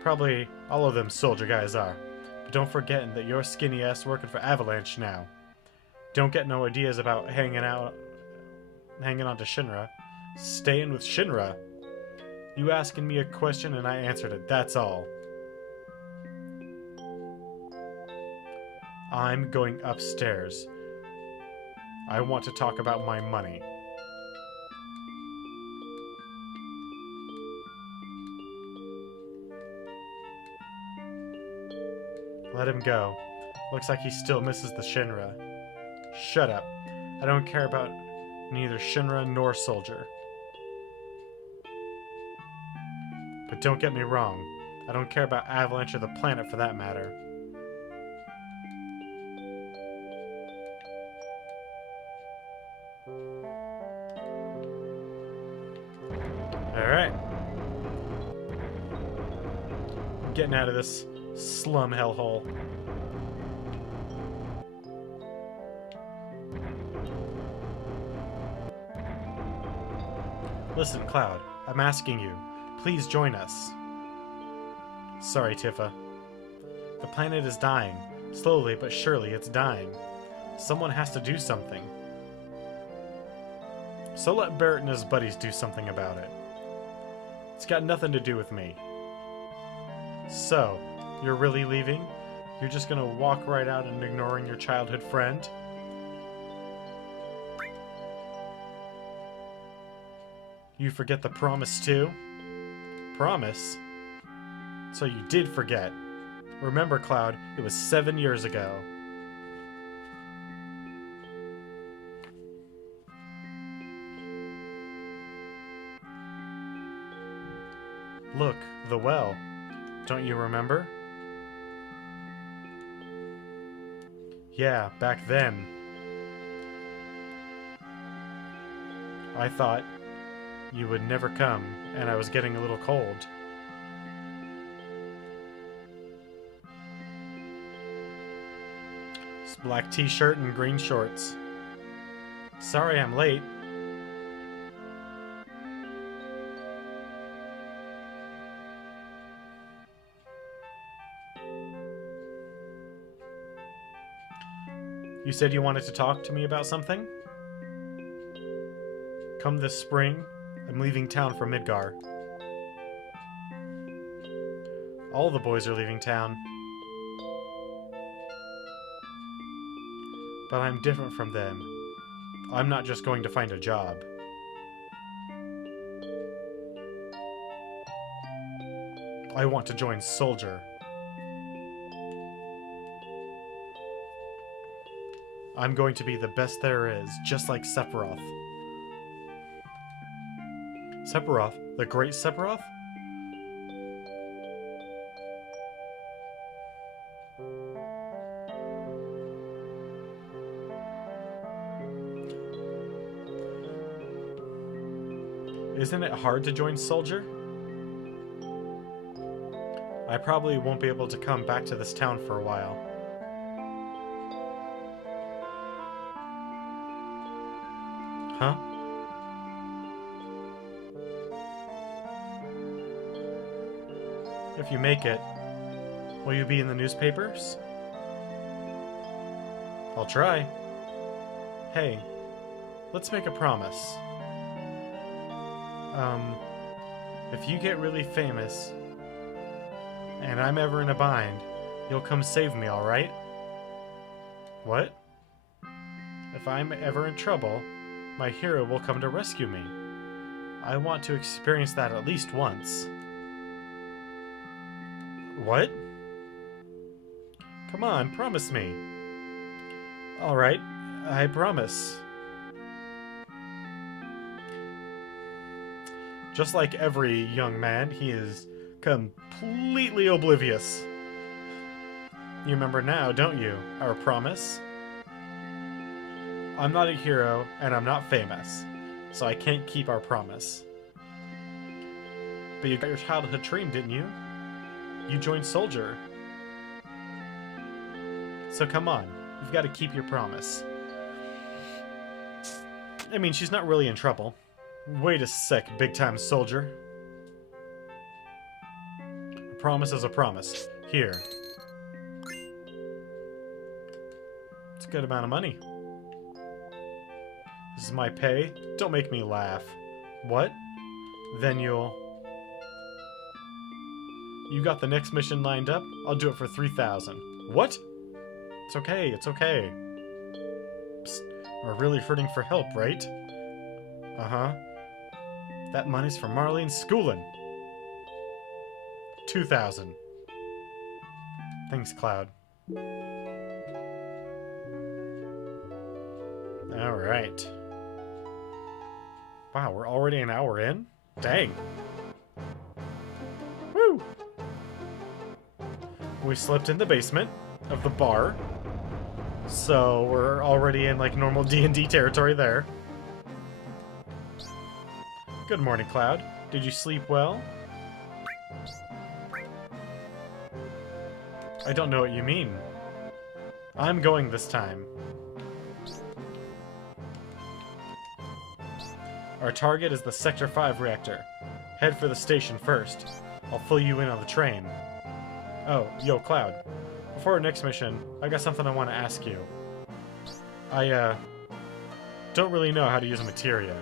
Probably all of them Soldier guys are. But don't forget that you're skinny ass working for Avalanche now. Don't get no ideas about hanging on to Shinra. Staying with Shinra. You asking me a question and I answered it, that's all. I'm going upstairs. I want to talk about my money. Let him go. Looks like he still misses the Shinra. Shut up. I don't care about neither Shinra nor Soldier. But don't get me wrong. I don't care about Avalanche or the planet for that matter. Alright. getting out of this slum hellhole. Listen, Cloud, I'm asking you. Please join us. Sorry, Tifa. The planet is dying. Slowly but surely it's dying. Someone has to do something. So let Barrett and his buddies do something about it. It's got nothing to do with me. So, you're really leaving? You're just gonna walk right out and ignoring your childhood friend? You forget the promise too? Promise? So you did forget. Remember, Cloud, it was 7 years ago. Look, the well. Don't you remember? Yeah, back then. I thought you would never come, and I was getting a little cold. It's black t-shirt and green shorts. Sorry I'm late. You said you wanted to talk to me about something? Come this spring, I'm leaving town for Midgar. All the boys are leaving town. But I'm different from them. I'm not just going to find a job. I want to join Soldier. I'm going to be the best there is, just like Sephiroth. Sephiroth? The great Sephiroth? Isn't it hard to join Soldier? I probably won't be able to come back to this town for a while. Huh? If you make it, will you be in the newspapers? I'll try. Hey, let's make a promise. If you get really famous, and I'm ever in a bind, you'll come save me, alright? What? If I'm ever in trouble, my hero will come to rescue me. I want to experience that at least once. What? Come on, promise me. Alright, I promise. Just like every young man, he is completely oblivious. You remember now, don't you? Our promise? I'm not a hero, and I'm not famous, so I can't keep our promise. But you got your childhood dream, didn't you? You joined Soldier. So come on, you've got to keep your promise. I mean, she's not really in trouble. Wait a sec, big-time soldier. A promise is a promise. Here. It's a good amount of money. This is my pay? Don't make me laugh. What? Then you'll... You got the next mission lined up? I'll do it for 3,000. What? It's okay, it's okay. Psst, we're really hurting for help, right? Uh-huh. That money's for Marlene's schooling. 2,000. Thanks, Cloud. Alright. Wow, we're already an hour in? Dang. Woo! We slept in the basement of the bar. So we're already in like normal D&D territory there. Good morning, Cloud. Did you sleep well? I don't know what you mean. I'm going this time. Our target is the Sector 5 reactor. Head for the station first. I'll fill you in on the train. Oh, yo, Cloud. Before our next mission, I got something I want to ask you. I, don't really know how to use a materia.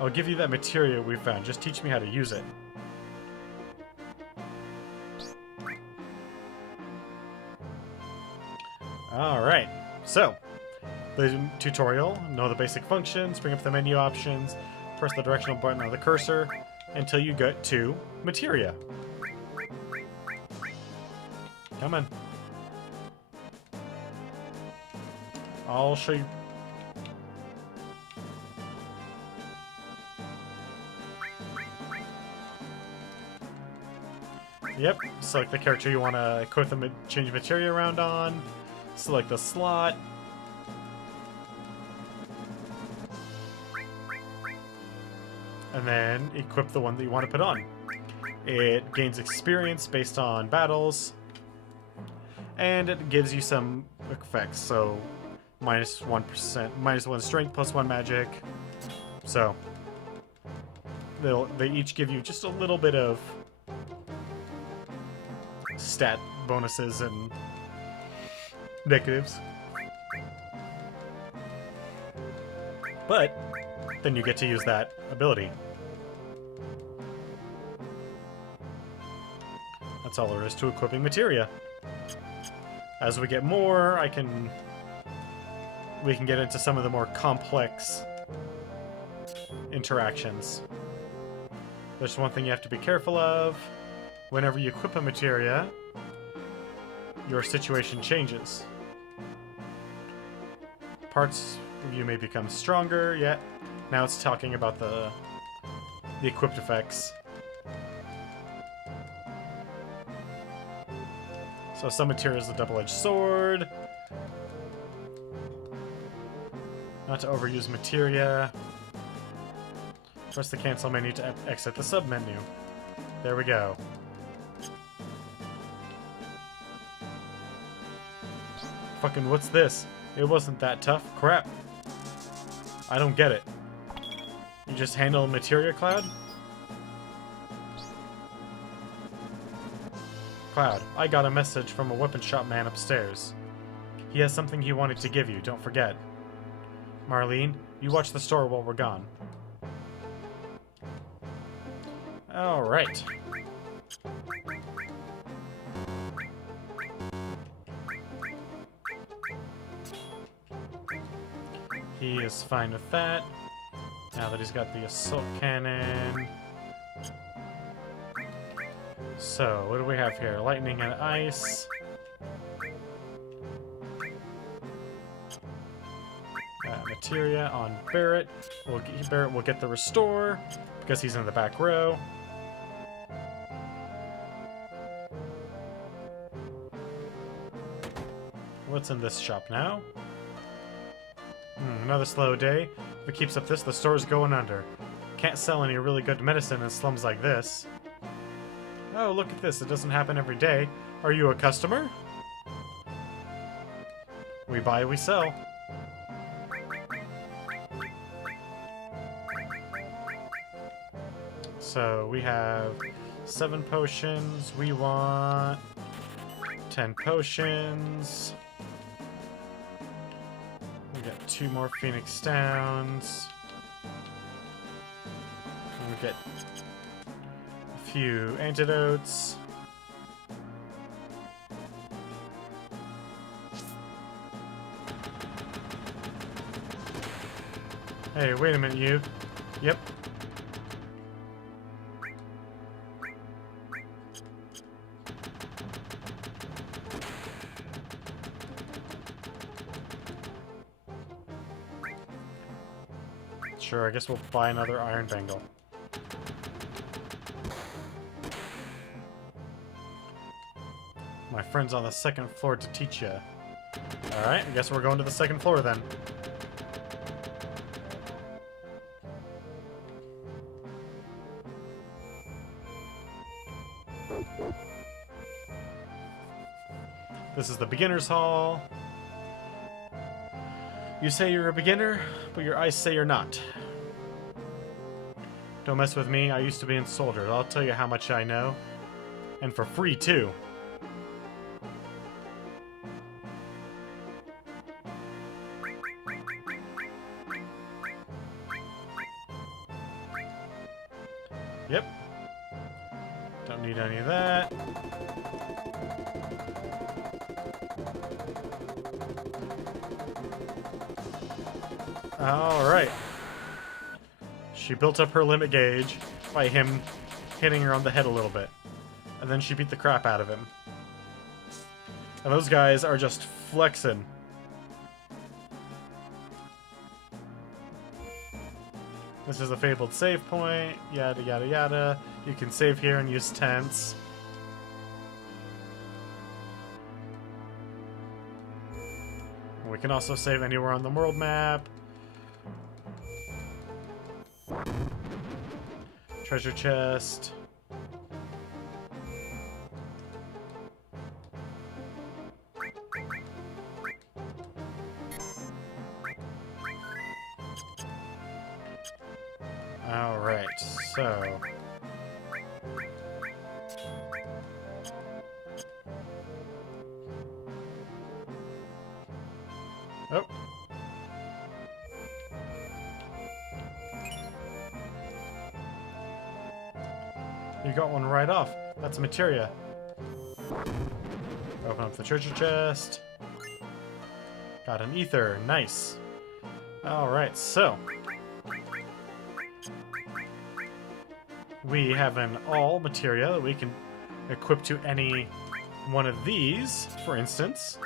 I'll give you that materia we found. Just teach me how to use it. Alright, so, the tutorial, know the basic functions, bring up the menu options, press the directional button on the cursor, until you get to materia. Come on. I'll show you. Yep, select the character you want to equip the change materia around on. Select the slot. And then equip the one that you want to put on. It gains experience based on battles. And it gives you some effects, so minus 1%, minus 1 strength, plus 1 magic. So they each give you just a little bit of stat bonuses and negatives. But then you get to use that ability. That's all there is to equipping materia. As we get more, we can get into some of the more complex interactions. There's one thing you have to be careful of. Whenever you equip a materia, your situation changes. Parts of you may become stronger, yet now it's talking about the equipped effects. So some materia is a double-edged sword. Not to overuse materia. Press the cancel menu to exit the sub-menu. There we go. Fucking what's this? It wasn't that tough. Crap. I don't get it. You just handle materia, Cloud? Cloud, I got a message from a weapon shop man upstairs. He has something he wanted to give you, don't forget. Marlene, you watch the store while we're gone. Alright. He is fine with that. Now that he's got the assault cannon. So, what do we have here? Lightning and ice. Materia on Barrett. Barrett will get the restore because he's in the back row. What's in this shop now? Another slow day. If it keeps up this, the store's going under. Can't sell any really good medicine in slums like this. Oh, look at this. It doesn't happen every day. Are you a customer? We buy, we sell. So we have 7 potions. We want 10 potions. We get 2 more Phoenix Downs. And we get a few antidotes. Hey, wait a minute, you. Yep. Sure, I guess we'll buy another iron bangle. My friend's on the 2nd floor to teach ya. Alright, I guess we're going to the 2nd floor then. This is the beginner's hall. You say you're a beginner, but your eyes say you're not. Don't mess with me. I used to be in soldiers. I'll tell you how much I know. And for free, too. Yep. Don't need any of that. Alright. She built up her limit gauge by him hitting her on the head a little bit. And then she beat the crap out of him. And those guys are just flexing. This is a fabled save point, yada yada yada. You can save here and use tents. We can also save anywhere on the world map. Treasure chest. Alright, so... Oh. You got one right off. That's materia. Open up the treasure chest. Got an ether. Nice. Alright, so... we have an all materia that we can equip to any one of these, for instance.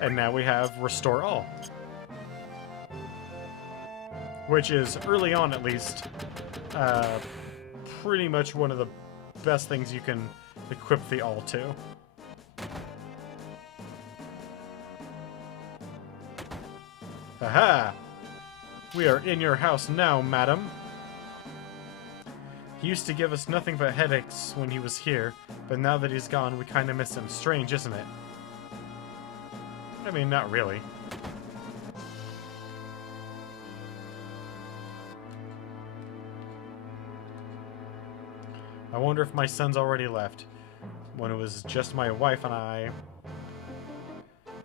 And now we have Restore All. Which is, early on at least, pretty much one of the best things you can equip the all to. Aha! We are in your house now, madam. He used to give us nothing but headaches when he was here, but now that he's gone, we kinda miss him. Strange, isn't it? I mean, not really. I wonder if my son's already left. When it was just my wife and I...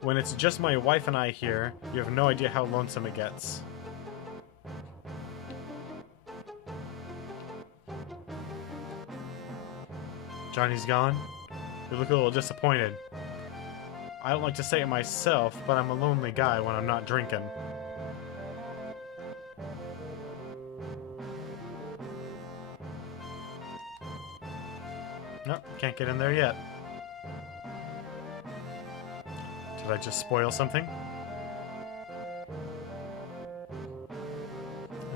When it's just my wife and I here, you have no idea how lonesome it gets. Johnny's gone? You look a little disappointed. I don't like to say it myself, but I'm a lonely guy when I'm not drinking. Nope, can't get in there yet. Did I just spoil something?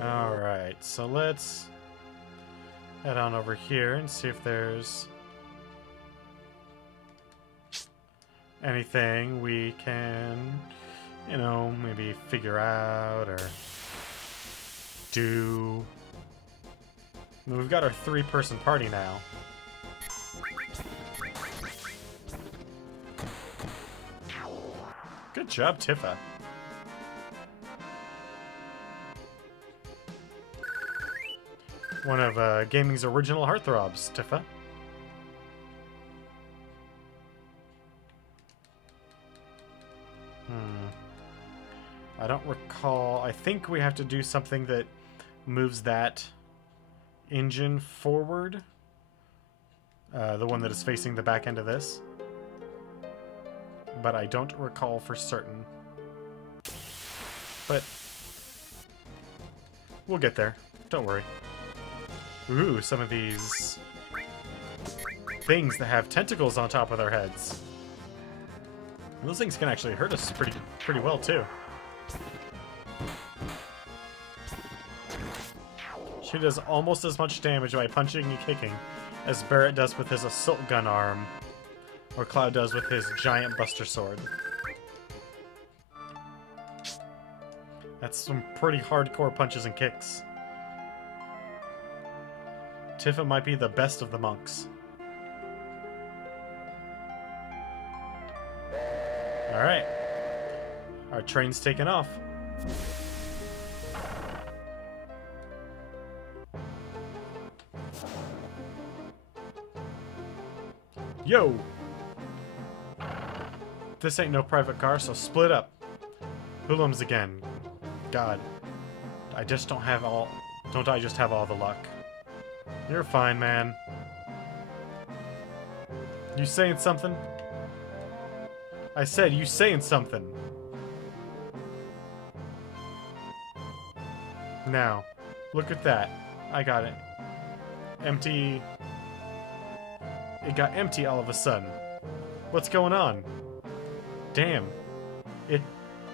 Alright, so let's head on over here and see if there's anything we can, you know, maybe figure out or do. I mean, we've got our 3-person party now. Good job, Tifa. One of gaming's original heartthrobs, Tifa. I don't recall. I think we have to do something that moves that engine forward. The one that is facing the back end of this. But I don't recall for certain. But we'll get there. Don't worry. Ooh, some of these things that have tentacles on top of their heads. Those things can actually hurt us pretty well too. She does almost as much damage by punching and kicking as Barrett does with his assault gun arm, or Cloud does with his giant buster sword. That's some pretty hardcore punches and kicks. Tifa might be the best of the monks. Alright. Our train's taking off. Yo! This ain't no private car, so split up. Hoodlums again. God. I just don't have all... Don't I just have all the luck? You're fine, man. You saying something? I said, you saying something. Now, look at that. I got it. Empty... It got empty all of a sudden. What's going on? Damn.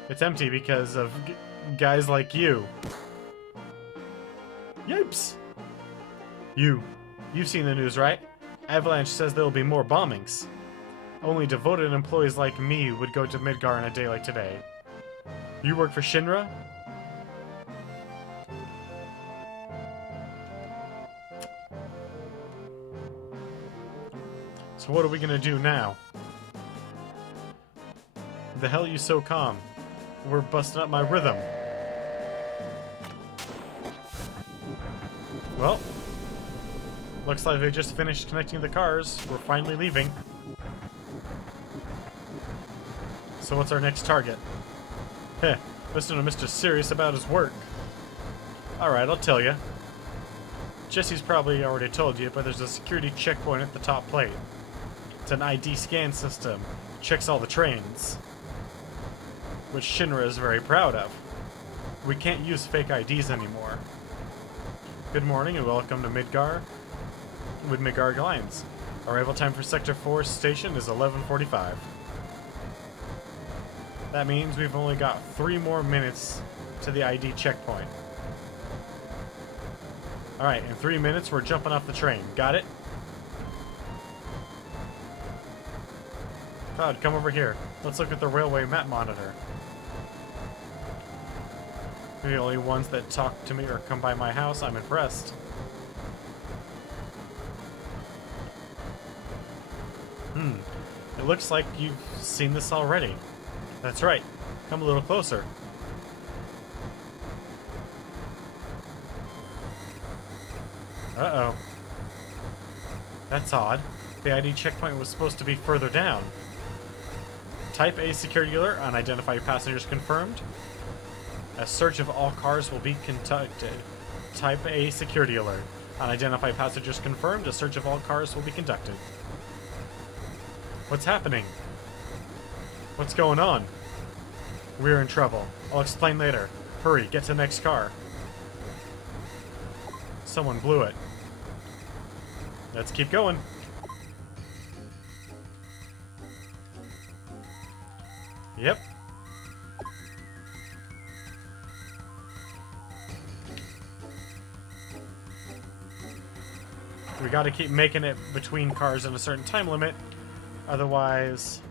It's empty because of guys like you. Yipes! You've seen the news, right? Avalanche says there will be more bombings. Only devoted employees like me would go to Midgar on a day like today. You work for Shinra? So what are we gonna do now? The hell are you so calm? We're busting up my rhythm. Well, looks like they just finished connecting the cars. We're finally leaving. So what's our next target? Heh, listen to Mr. Serious about his work. Alright, I'll tell you. Jesse's probably already told you, but there's a security checkpoint at the top plate. It's an ID scan system. Checks all the trains. Which Shinra is very proud of. We can't use fake IDs anymore. Good morning and welcome to Midgar with Midgar Alliance. Arrival time for Sector 4 station is 11:45. That means we've only got 3 more minutes to the ID checkpoint. Alright, in 3 minutes we're jumping off the train. Got it? Cloud, come over here. Let's look at the railway map monitor. You're the only ones that talk to me or come by my house. I'm impressed. It looks like you've seen this already. That's right. Come a little closer. Uh-oh. That's odd. The ID checkpoint was supposed to be further down. Type A security alert. Unidentified passengers confirmed. A search of all cars will be conducted. Type A security alert. Unidentified passengers confirmed. A search of all cars will be conducted. What's happening? What's going on? We're in trouble. I'll explain later. Hurry, get to the next car. Someone blew it. Let's keep going. Yep. We gotta keep making it between cars in a certain time limit. Otherwise...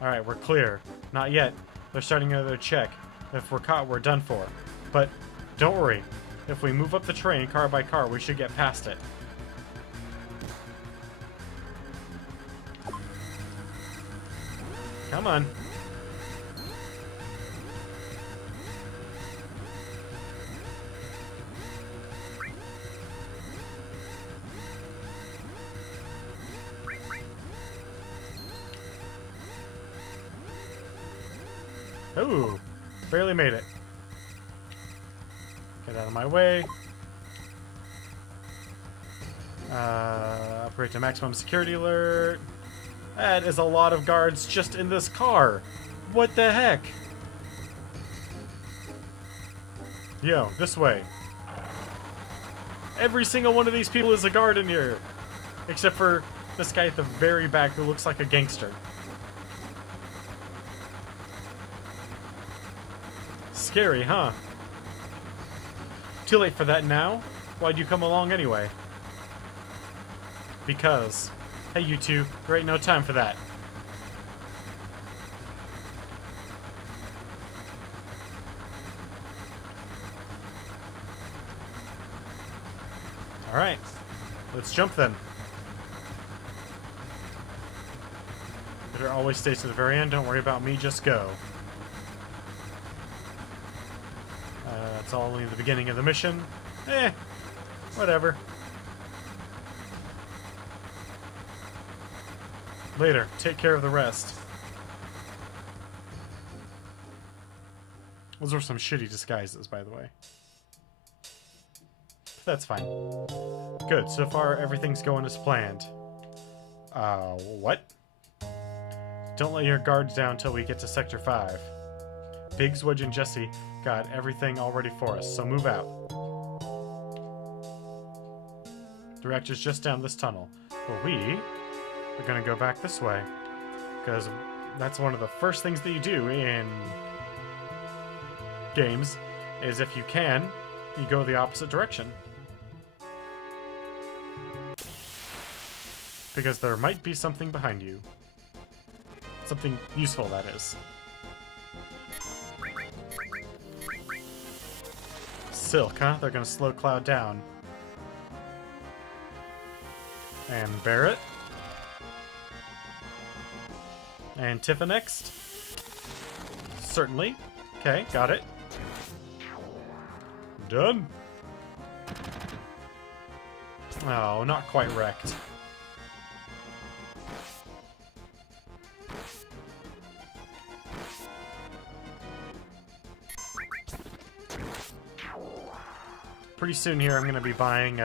Alright, we're clear. Not yet. They're starting another check. If we're caught, we're done for. But don't worry. If we move up the train car by car, we should get past it. Come on. Ooh, barely made it. Get out of my way. Operate to maximum security alert. That is a lot of guards just in this car. What the heck? Yo, this way. Every single one of these people is a guard in here. Except for this guy at the very back who looks like a gangster. Scary, huh? Too late for that now? Why'd you come along anyway? Because. Hey, you two, there ain't no time for that. Alright, let's jump then. Better always stay to the very end. Don't worry about me. Just go. It's only the beginning of the mission. Whatever. Later. Take care of the rest. Those were some shitty disguises, by the way. That's fine. Good. So far, everything's going as planned. What? Don't let your guards down until we get to Sector 5. Biggs, Wedge, and Jesse got everything all ready for us, so move out. The reactor's just down this tunnel. Well, we are gonna go back this way, because that's one of the first things that you do in games, is if you can, you go the opposite direction. Because there might be something behind you. Something useful, that is. Silk, huh? They're gonna slow Cloud down. And Barrett. And Tifa next. Certainly. Okay, got it. Done. Oh, not quite wrecked. Pretty soon here I'm going to be buying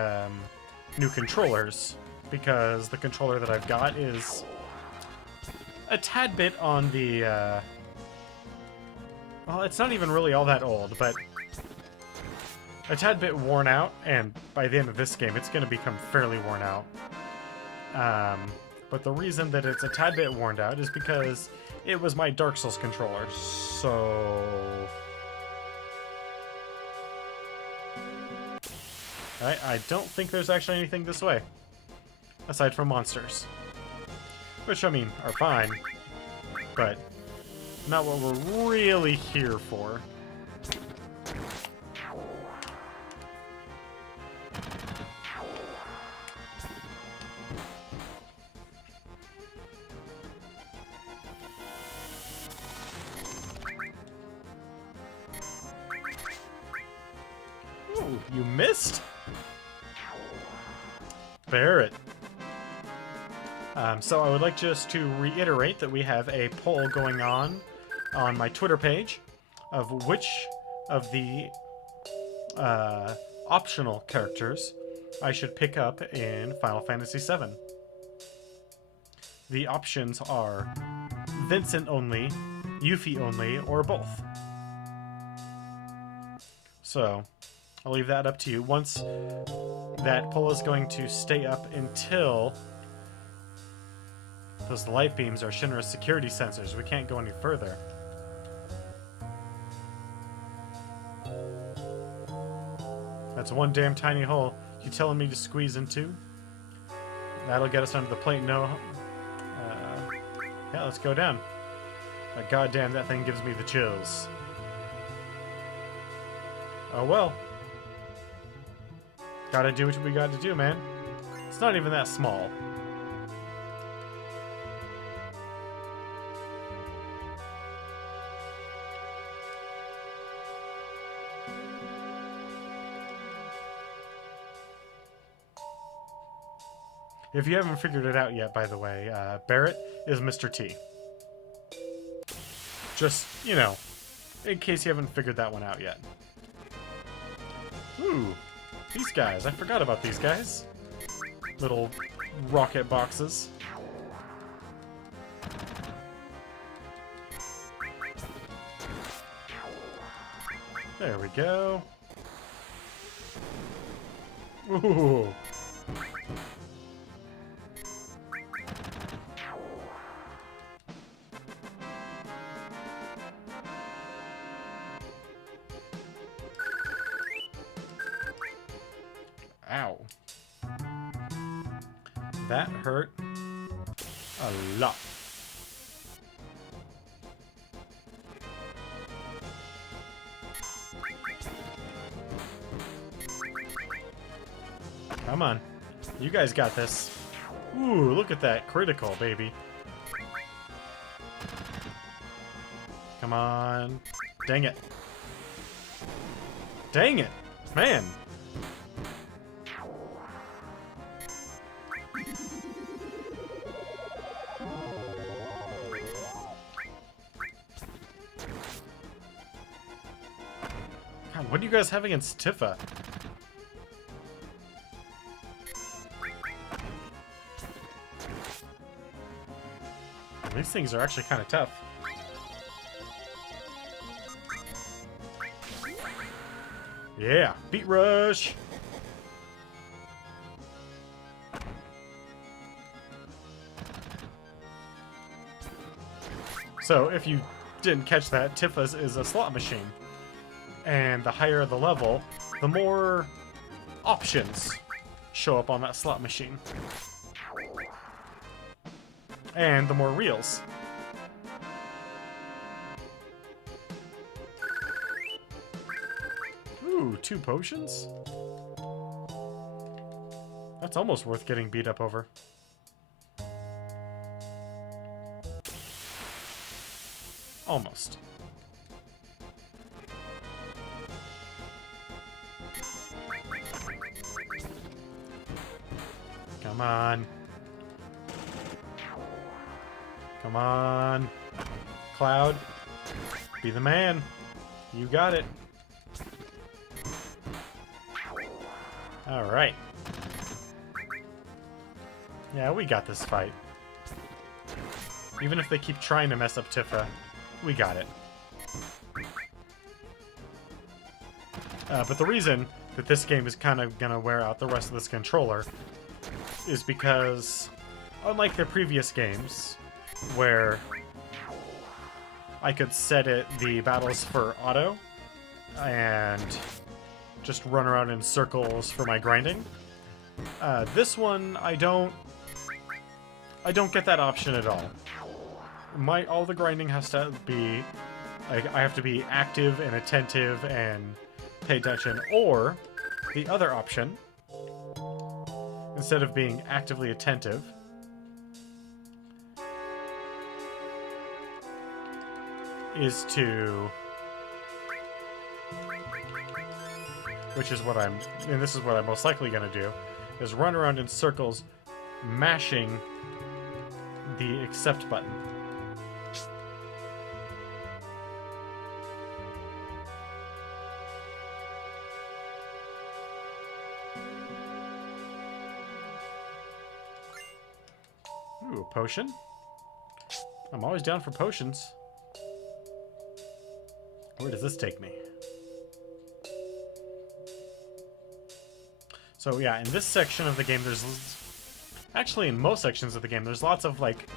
new controllers, because the controller that I've got is a tad bit on the... well, it's not even really all that old, but a tad bit worn out, and by the end of this game it's going to become fairly worn out. But the reason that it's a tad bit worn out is because it was my Dark Souls controller, so... I don't think there's actually anything this way, aside from monsters. Which, I mean, are fine, but not what we're really here for. Ooh, you missed? Barrett. So I would like just to reiterate that we have a poll going on my Twitter page of which of the optional characters I should pick up in Final Fantasy VII. The options are Vincent only, Yuffie only, or both. So I'll leave that up to you. Once that poll is going to stay up until those light beams are Shinra's security sensors. We can't go any further. That's one damn tiny hole. You telling me to squeeze into? That'll get us under the plate. No. Yeah, let's go down. Goddamn, that thing gives me the chills. Oh well. Gotta do what we gotta do, man. It's not even that small. If you haven't figured it out yet, by the way, Barrett is Mr. T. Just, you know, in case you haven't figured that one out yet. Ooh. These guys. I forgot about these guys. Little rocket boxes. There we go. Ooh. Ow. That hurt a lot. Come on. You guys got this. Ooh, look at that. Critical, baby. Come on. Dang it. Dang it. Man. God, what do you guys have against Tifa? These things are actually kind of tough. Yeah, beat rush. So, if you didn't catch that, Tifa's is a slot machine. And the higher the level, the more options show up on that slot machine. And the more reels. Ooh, 2 potions? That's almost worth getting beat up over. Almost. Come on. Come on. Cloud. Be the man. You got it. Alright. Yeah, we got this fight. Even if they keep trying to mess up Tifa, we got it. But the reason that this game is kind of gonna wear out the rest of this controller is because, unlike the previous games, where I could set the battles for auto and just run around in circles for my grinding, this one I don't get that option at all. All the grinding has to be, like, I have to be active and attentive and pay attention, or the other option, instead of being actively attentive, is to, which is what and this is what I'm most likely going to do, is run around in circles mashing the accept button. Ooh, a potion? I'm always down for potions. Where does this take me? So yeah, in this section of the game, there's... Actually, in most sections of the game, there's lots of, like...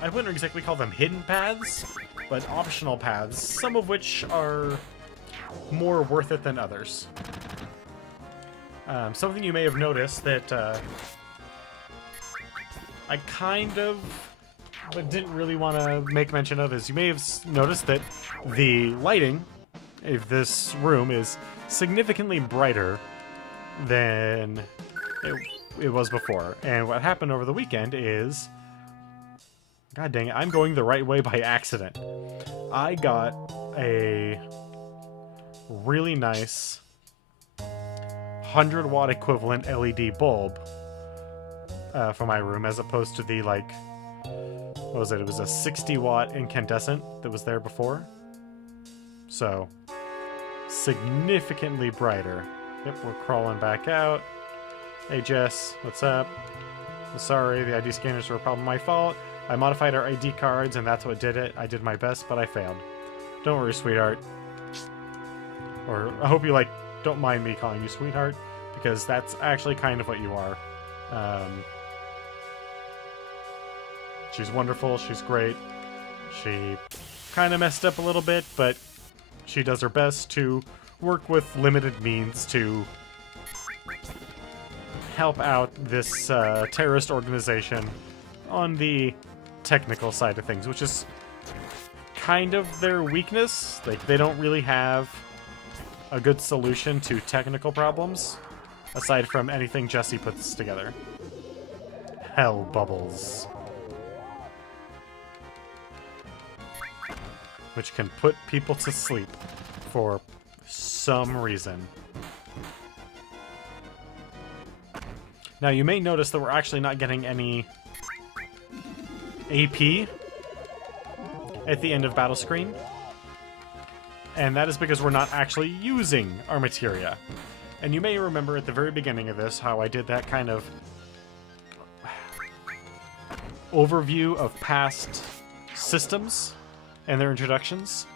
I wouldn't exactly call them hidden paths, but optional paths, some of which are more worth it than others. Something you may have noticed that I kind of... but didn't really want to make mention of is you may have noticed that the lighting of this room is significantly brighter than it was before. And what happened over the weekend is... God dang it, I'm going the right way by accident. I got a really nice 100-watt equivalent LED bulb for my room, as opposed to the, like... What was it? It was a 60-watt incandescent that was there before. So, significantly brighter. Yep, we're crawling back out. Hey Jess, what's up? Sorry, the ID scanners were probably my fault. I modified our ID cards and that's what did it. I did my best, but I failed. Don't worry, sweetheart. Or, I hope you, like, don't mind me calling you sweetheart, because that's actually kind of what you are. She's wonderful, she's great. She kind of messed up a little bit, but she does her best to work with limited means to help out this terrorist organization on the technical side of things, which is kind of their weakness. Like, they don't really have a good solution to technical problems, aside from anything Jesse puts together. Hell bubbles. which can put people to sleep for some reason. Now, you may notice that we're actually not getting any AP at the end of battle screen. And that is because we're not actually using our materia. And you may remember at the very beginning of this how I did that kind of overview of past systems and their introductions.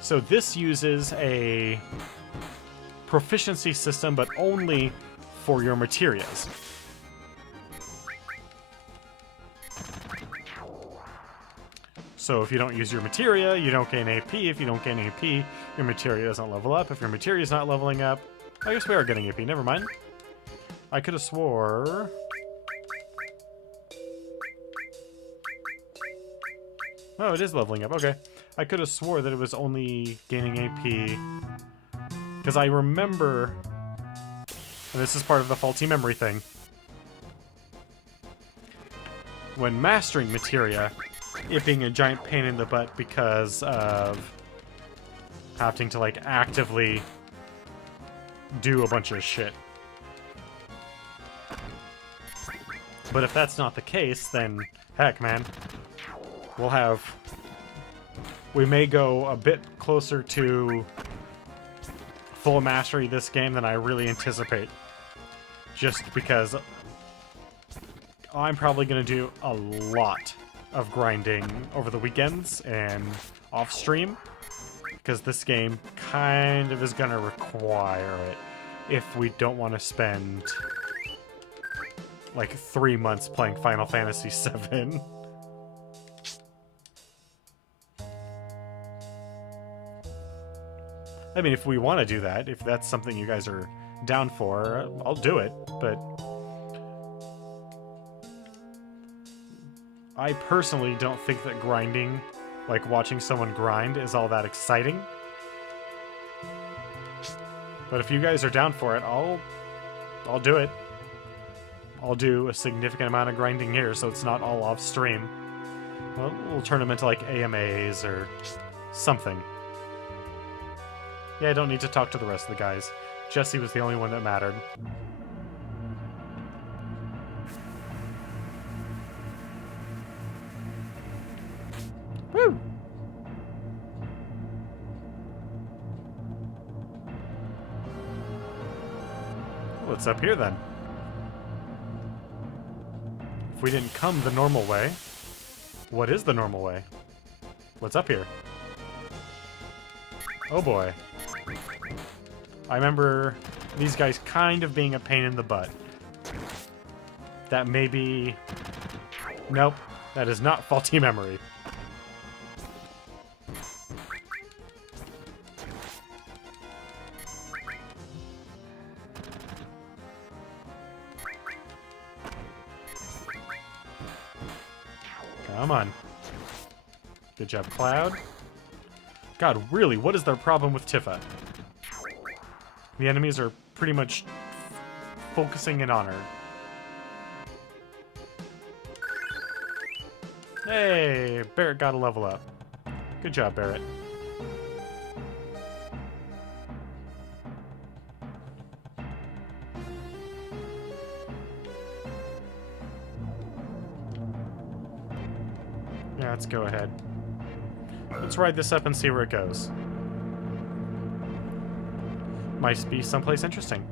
So this uses a proficiency system, but only for your materias. So if you don't use your materia, you don't gain AP. If you don't gain AP, your materia doesn't level up. If your materia is not leveling up, I guess we are getting AP. Never mind. I could have swore... Oh, it is leveling up. Okay. I could have swore that it was only gaining AP. Because I remember... And this is part of the faulty memory thing. When mastering materia, it being a giant pain in the butt because of having to, like, actively do a bunch of shit. But if that's not the case, then heck, man. We may go a bit closer to full mastery this game than I really anticipate. Just because I'm probably going to do a lot of grinding over the weekends and off stream. Because this game kind of is going to require it if we don't want to spend like 3 months playing Final Fantasy VII. I mean, if we want to do that, if that's something you guys are down for, I'll do it, but I personally don't think that grinding, like watching someone grind, is all that exciting. But if you guys are down for it, I'll do it. I'll do a significant amount of grinding here, so it's not all off stream. We'll turn them into like AMAs or something. Yeah, I don't need to talk to the rest of the guys. Jesse was the only one that mattered. Woo! What's up here then? If we didn't come the normal way, what is the normal way? What's up here? Oh boy. I remember these guys kind of being a pain in the butt. That may be... Nope, that is not faulty memory. Come on. Good job, Cloud. God, really, what is their problem with Tifa? The enemies are pretty much focusing in on her. Hey, Barrett got a level up. Good job, Barrett. Yeah, let's go ahead. Let's ride this up and see where it goes. Might be someplace interesting.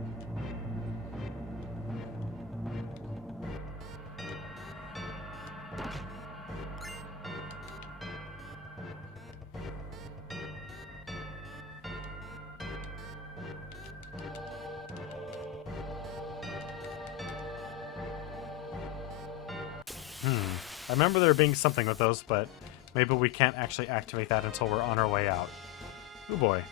I remember there being something with those, but maybe we can't actually activate that until we're on our way out. Ooh boy.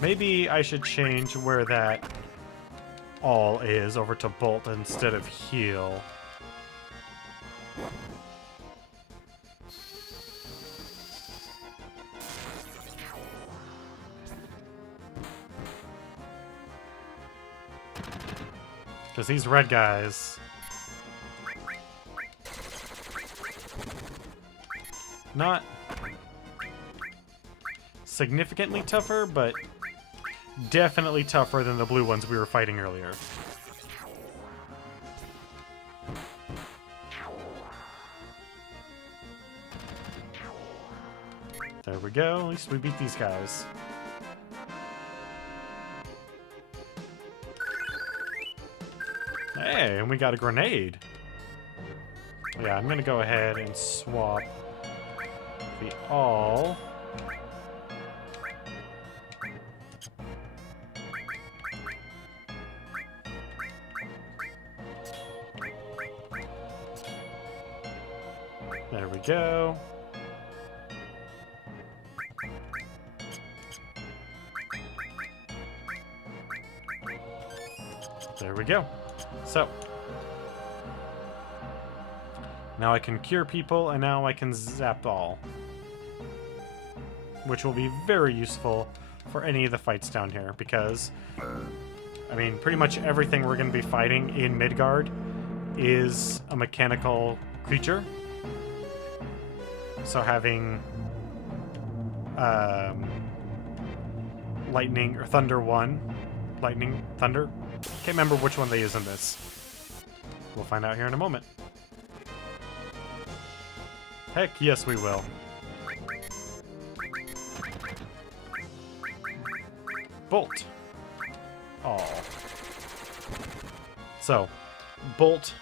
Maybe I should change where that all is over to bolt instead of heal. Because these red guys... Not significantly tougher, but definitely tougher than the blue ones we were fighting earlier. There we go. At least we beat these guys. Hey, and we got a grenade. Yeah, I'm gonna go ahead and swap the all. There we go. There we go. So, now I can cure people, and now I can zap all. Which will be very useful for any of the fights down here, because, I mean, pretty much everything we're going to be fighting in Midgard is a mechanical creature. So having Lightning, or Thunder 1, Lightning, Thunder? Can't remember which one they use in this. We'll find out here in a moment. Heck, yes we will. Bolt. Oh. So, Bolt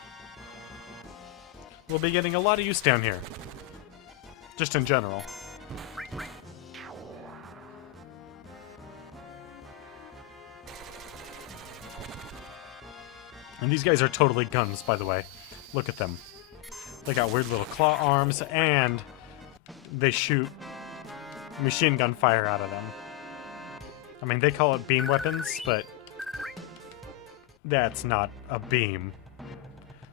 will be getting a lot of use down here. Just in general. And these guys are totally guns, by the way. Look at them. They got weird little claw arms, and they shoot machine gun fire out of them. I mean, they call it beam weapons, but that's not a beam.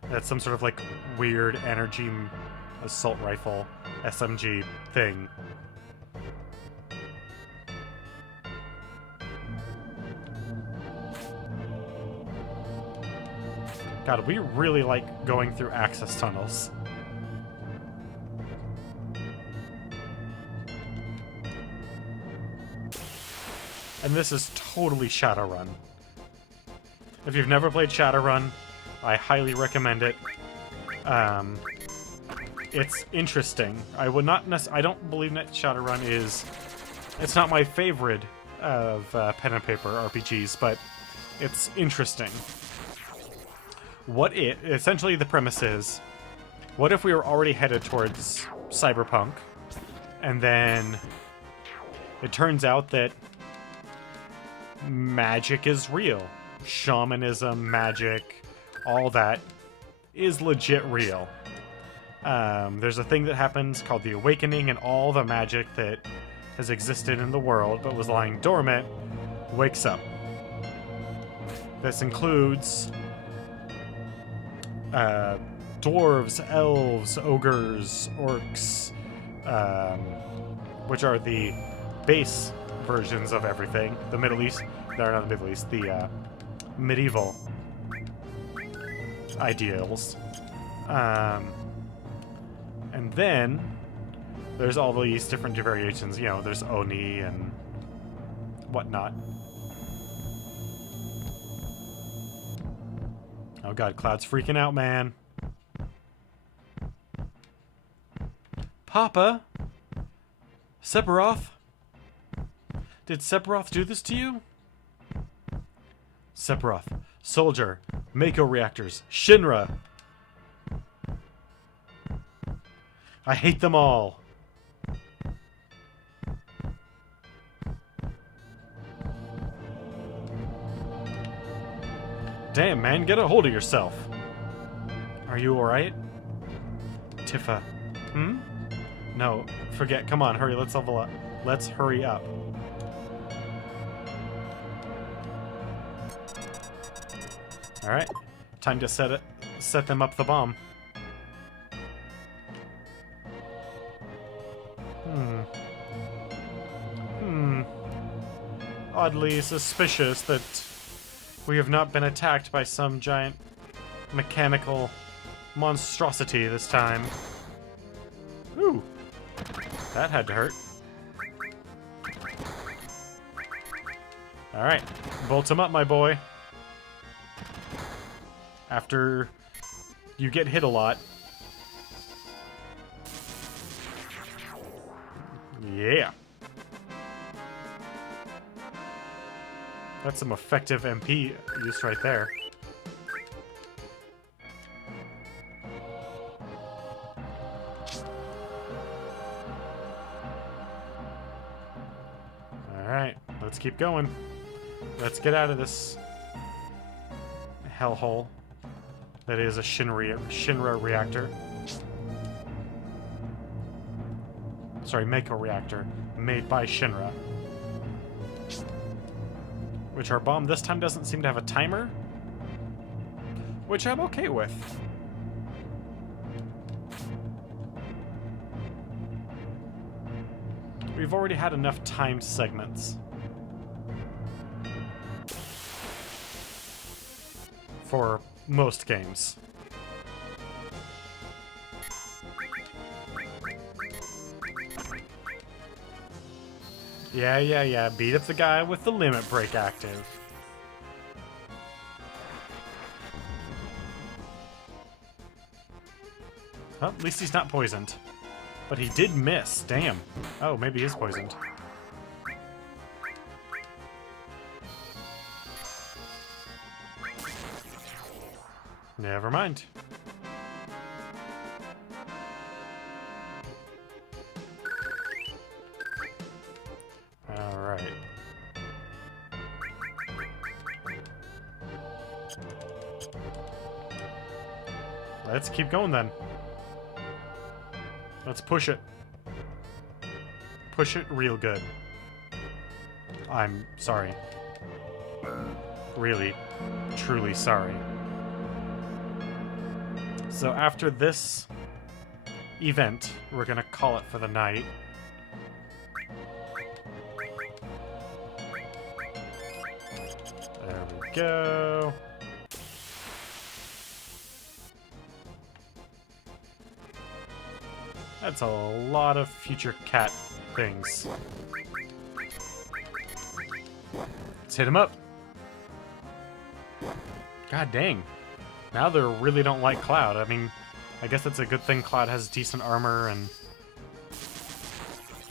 That's some sort of, like, weird energy assault rifle, SMG thing. God, we really like going through access tunnels. And this is totally Shadowrun. If you've never played Shadowrun, I highly recommend it. It's interesting. I don't believe that Shadowrun is... It's not my favorite of pen and paper RPGs, but it's interesting. Essentially the premise is, what if we were already headed towards cyberpunk, and then it turns out that magic is real. Shamanism, magic, all that is legit real. There's a thing that happens called the Awakening, and all the magic that has existed in the world but was lying dormant wakes up. This includes dwarves, elves, ogres, orcs, which are the base versions of everything. The Middle East, they're not the Middle East, the medieval ideals. And then there's all these different variations. You know, there's Oni and whatnot. Oh god, Cloud's freaking out, man. Papa? Sephiroth? Did Sephiroth do this to you? Sephiroth. Soldier. Mako reactors. Shinra. I hate them all. Damn, man, get a hold of yourself. Are you alright? Tifa. Hmm? No, forget. Come on, hurry, let's level up. Let's hurry up. Alright. Time to set them up the bomb. Oddly suspicious that we have not been attacked by some giant mechanical monstrosity this time. Ooh. That had to hurt. Alright. Bolt him up, my boy. After you get hit a lot. Yeah. That's some effective MP use right there. Alright, let's keep going. Let's get out of this hellhole that is a Shinra reactor. Sorry, Mako reactor, made by Shinra. Which our bomb this time doesn't seem to have a timer, which I'm okay with. We've already had enough timed segments for most games. Yeah. Beat up the guy with the limit break active. Well, at least he's not poisoned. But he did miss. Damn. Oh, maybe he is poisoned. Never mind. Alright. Let's keep going then. Let's push it. Push it real good. I'm sorry. Really, truly sorry. So after this event, we're gonna call it for the night. There we go. That's a lot of future cat things. Let's hit him up. God dang. Now they really don't like Cloud. I mean, I guess that's a good thing Cloud has decent armor and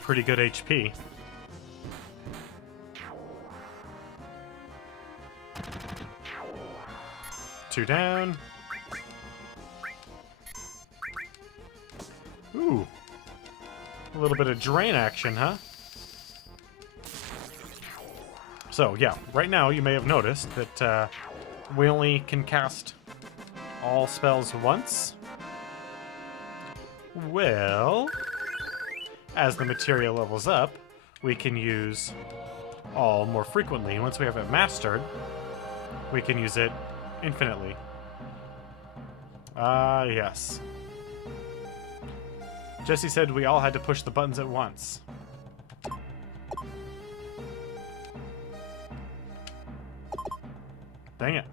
pretty good HP. Two down. Ooh. A little bit of drain action, huh? So, yeah, right now you may have noticed that we only can cast all spells once. Well, as the materia levels up, we can use all more frequently. And once we have it mastered, we can use it infinitely. Yes. Jesse said we all had to push the buttons at once. Dang it.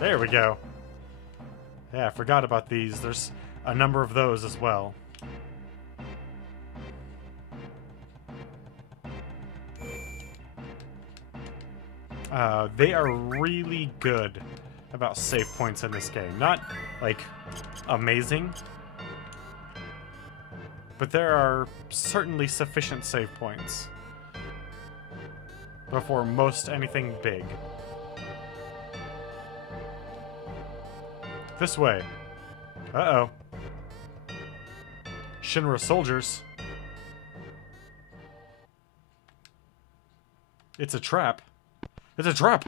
There we go. Yeah, I forgot about these. There's a number of those as well. They are really good about save points in this game. Not, like, amazing, but there are certainly sufficient save points before most anything big. This way. Uh-oh. Shinra soldiers. It's a trap. It's a trap!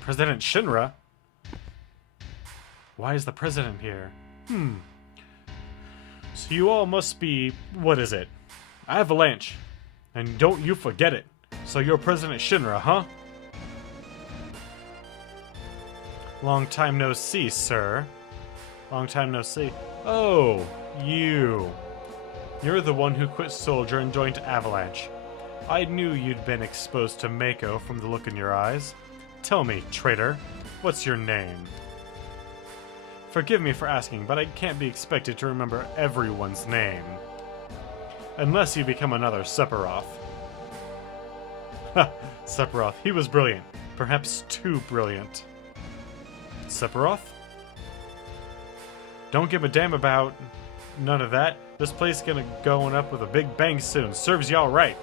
President Shinra? Why is the president here? So you all must be... what is it? Avalanche. And don't you forget it. So you're President Shinra, huh? Long time no see, sir. Long time no see. Oh, you. You're the one who quit Soldier and joined Avalanche. I knew you'd been exposed to Mako from the look in your eyes. Tell me, traitor, what's your name? Forgive me for asking, but I can't be expected to remember everyone's name. Unless you become another Sephiroth. Ha! Sephiroth, he was brilliant. Perhaps too brilliant. Sephiroth? Don't give a damn about none of that. This place is gonna going up with a big bang soon. Serves y'all right.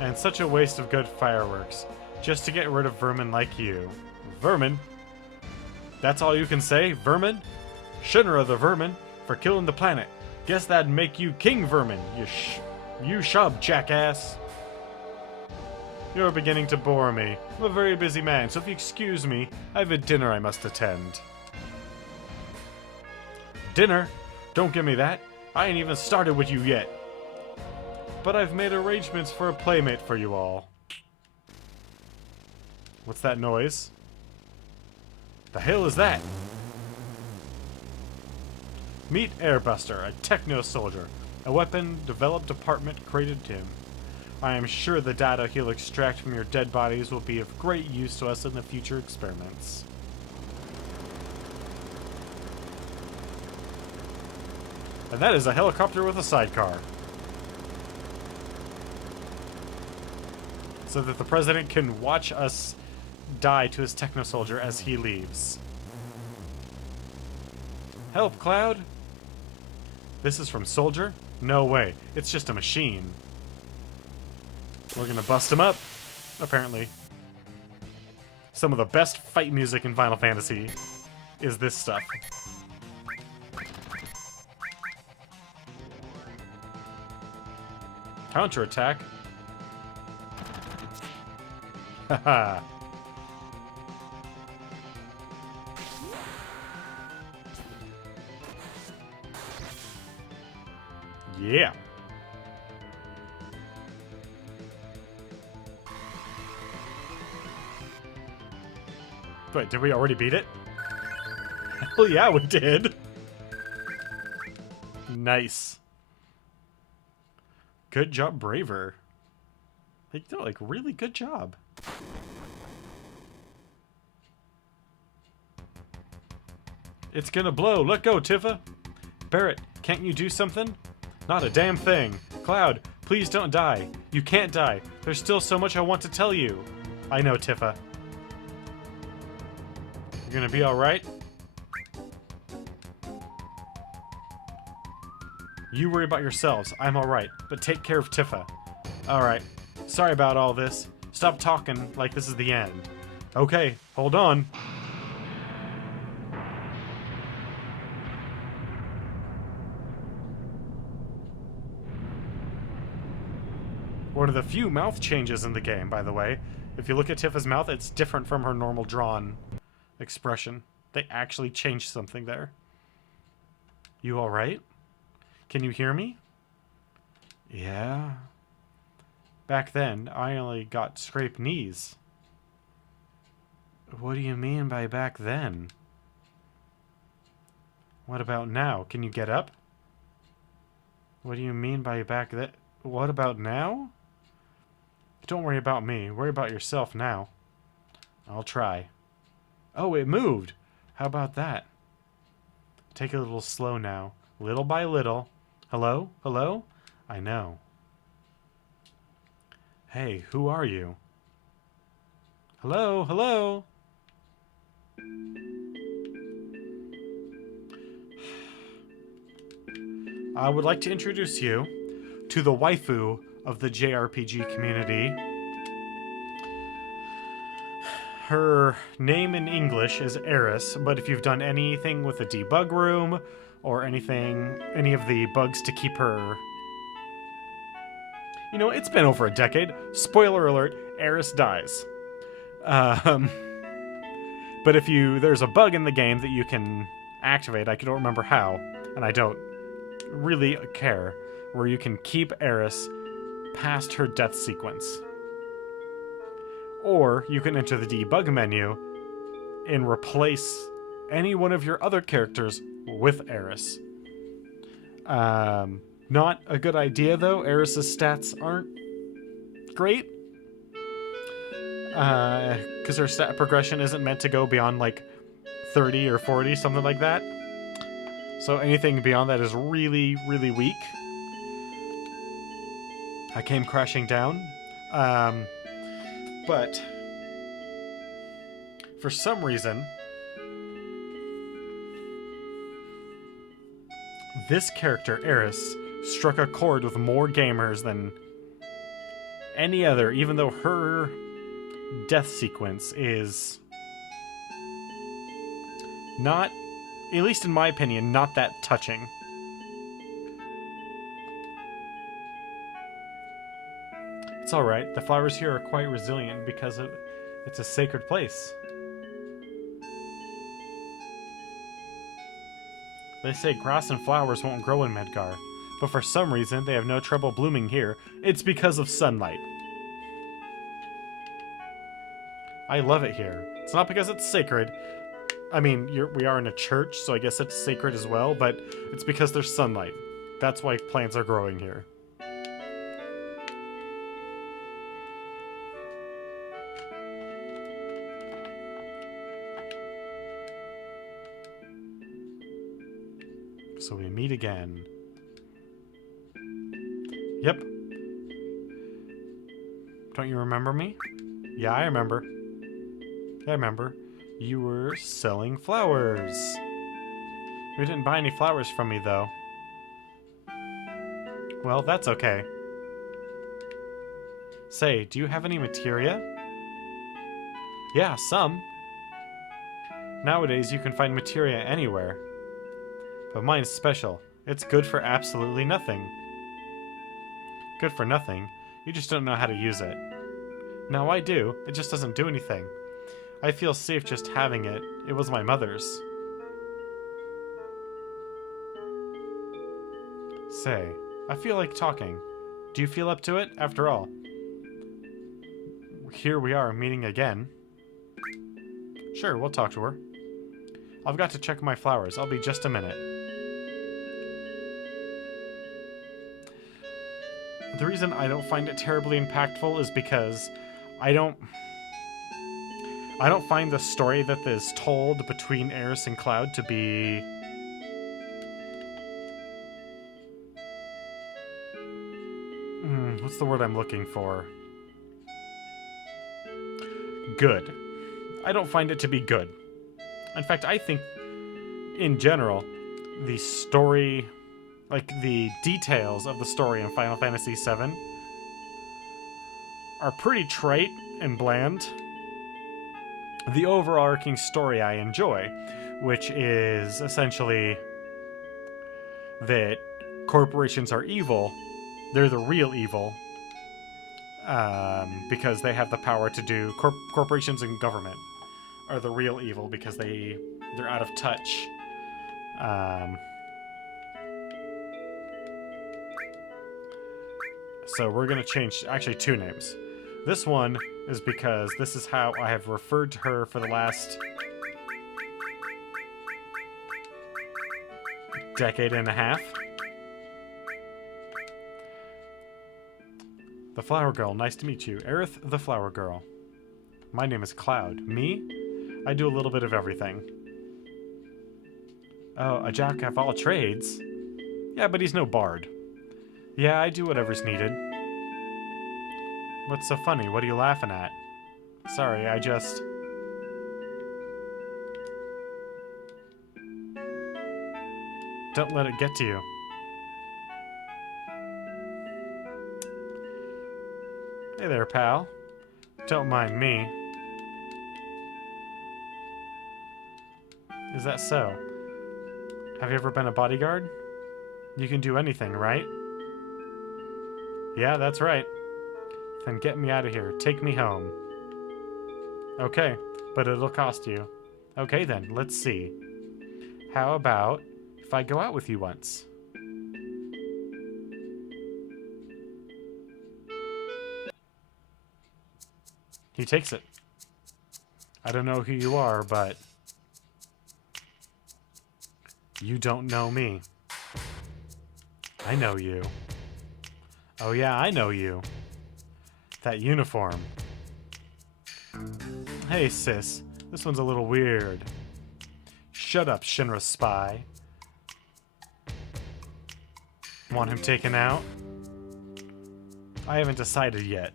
And such a waste of good fireworks. Just to get rid of vermin like you. Vermin? That's all you can say? Vermin? Shinra the vermin for killing the planet. Guess that'd make you King Vermin, you shub, jackass. You're beginning to bore me. I'm a very busy man, so if you excuse me, I have a dinner I must attend. Dinner? Don't give me that. I ain't even started with you yet. But I've made arrangements for a playmate for you all. What's that noise? The hell is that? Meet Airbuster, a techno-soldier. A weapon developed department created him. I am sure the data he'll extract from your dead bodies will be of great use to us in the future experiments. And that is a helicopter with a sidecar. So that the president can watch us die to his techno-soldier as he leaves. Help, Cloud! This is from Soldier? No way. It's just a machine. We're gonna bust him up, apparently. Some of the best fight music in Final Fantasy is this stuff. Counterattack? Haha. Yeah. Wait, did we already beat it? Hell yeah, we did. Nice. Good job, Braver. Like, really good job. It's gonna blow. Let go, Tifa. Barrett, can't you do something? Not a damn thing. Cloud, please don't die. You can't die. There's still so much I want to tell you. I know, Tifa. You're gonna be alright? You worry about yourselves. I'm alright. But take care of Tifa. Alright. Sorry about all this. Stop talking like this is the end. Okay, hold on. One of the few mouth changes in the game, by the way. If you look at Tifa's mouth, it's different from her normal drawn expression. They actually changed something there. You alright? Can you hear me? Yeah. Back then, I only got scraped knees. What do you mean by back then? What about now? Can you get up? What do you mean by back then? What about now? Don't worry about me. Worry about yourself now. I'll try. Oh, it moved. How about that? Take it a little slow now. Little by little. Hello? Hello? I know. Hey, who are you? Hello? Hello? I would like to introduce you to the waifu of the JRPG community. Her name in English is Eris, but if you've done anything with the debug room or anything, any of the bugs to keep her... You know, it's been over a decade. Spoiler alert, Eris dies. But if there's a bug in the game that you can activate, I don't remember how, and I don't really care, where you can keep Eris past her death sequence. Or you can enter the debug menu and replace any one of your other characters with Eris. Not a good idea though. Eris's stats aren't great. Because her stat progression isn't meant to go beyond like 30 or 40, something like that. So anything beyond that is really, really weak. I came crashing down. But for some reason, this character, Eris, struck a chord with more gamers than any other, even though her death sequence is not, at least in my opinion, not that touching. It's alright, the flowers here are quite resilient because it's a sacred place. They say grass and flowers won't grow in Medgar, but for some reason they have no trouble blooming here. It's because of sunlight. I love it here. It's not because it's sacred. I mean, we are in a church, so I guess it's sacred as well, but it's because there's sunlight. That's why plants are growing here. So we meet again. Yep. Don't you remember me? Yeah, I remember. I remember. You were selling flowers. You didn't buy any flowers from me, though. Well, that's okay. Say, do you have any materia? Yeah, some. Nowadays, you can find materia anywhere. But mine's special. It's good for absolutely nothing. Good for nothing? You just don't know how to use it. No, I do. It just doesn't do anything. I feel safe just having it. It was my mother's. Say, I feel like talking. Do you feel up to it? After all, here we are meeting again. Sure, we'll talk to her. I've got to check my flowers. I'll be just a minute. The reason I don't find it terribly impactful is because I don't find the story that is told between Eris and Cloud to be what's the word I'm looking for? Good. I don't find it to be good. In fact, I think in general the story, like the details of the story in Final Fantasy VII, are pretty trite and bland. The overarching story I enjoy, which is essentially that corporations are evil. They're the real evil, because they have the power to do. Corporations and government are the real evil because they're out of touch. So we're gonna change actually two names. This one is because this is how I have referred to her for the last decade and a half. The Flower Girl, nice to meet you. Aerith the Flower Girl. My name is Cloud. Me? I do a little bit of everything. Oh, a jack of all trades? Yeah, but he's no bard. Yeah, I do whatever's needed. What's so funny? What are you laughing at? Sorry, I just... Don't let it get to you. Hey there, pal. Don't mind me. Is that so? Have you ever been a bodyguard? You can do anything, right? Yeah, that's right. Then get me out of here. Take me home. Okay, but it'll cost you. Okay then, let's see. How about if I go out with you once? He takes it. I don't know who you are, but you don't know me. I know you. Oh yeah, I know you. That uniform. Hey, sis. This one's a little weird. Shut up, Shinra spy. Want him taken out? I haven't decided yet.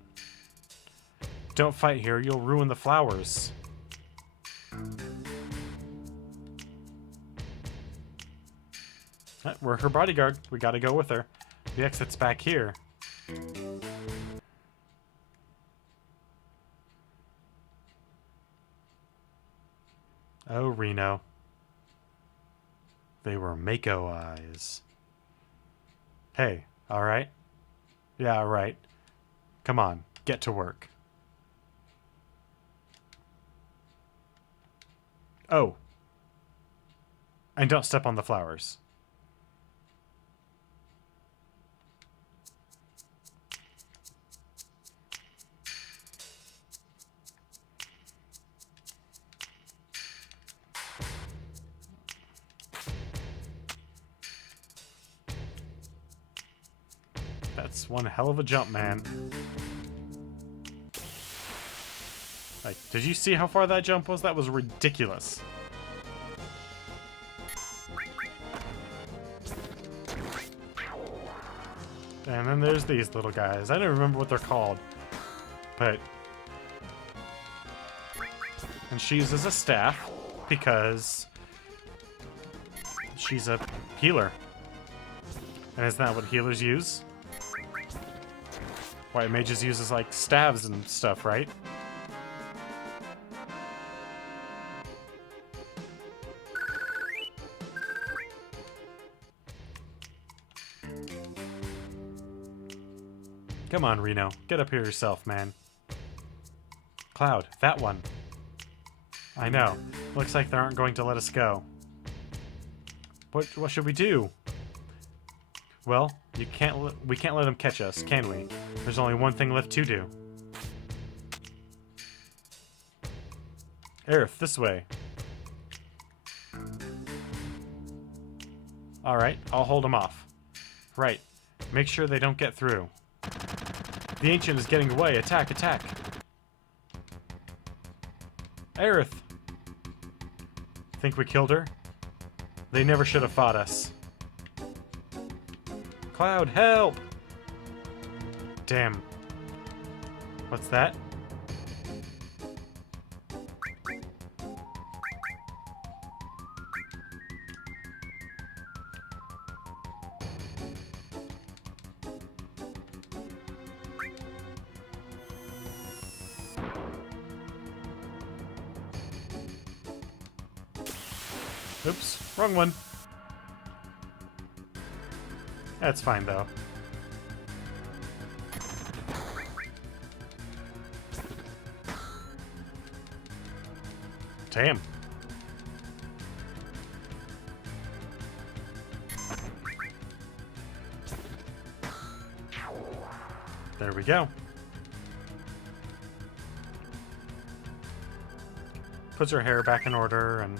Don't fight here, you'll ruin the flowers. We're her bodyguard. We gotta go with her. The exit's back here. Oh, Reno. They were Mako eyes. Hey, alright? Yeah, alright. Come on, get to work. Oh. And don't step on the flowers. That's one hell of a jump, man. Like, did you see how far that jump was? That was ridiculous. And then there's these little guys. I don't remember what they're called. But... And she uses a staff because she's a healer. And isn't that what healers use? White mages uses like staves and stuff, right? Come on, Reno. Get up here yourself, man. Cloud, that one. I know. Looks like they aren't going to let us go. What should we do? Well, we can't let them catch us, can we? There's only one thing left to do. Aerith, this way. Alright, I'll hold them off. Right. Make sure they don't get through. The Ancient is getting away. Attack, attack. Aerith. Think we killed her? They never should have fought us. Cloud, help! Damn. What's that? Oops, wrong one. That's fine, though. Damn. There we go. Puts her hair back in order and...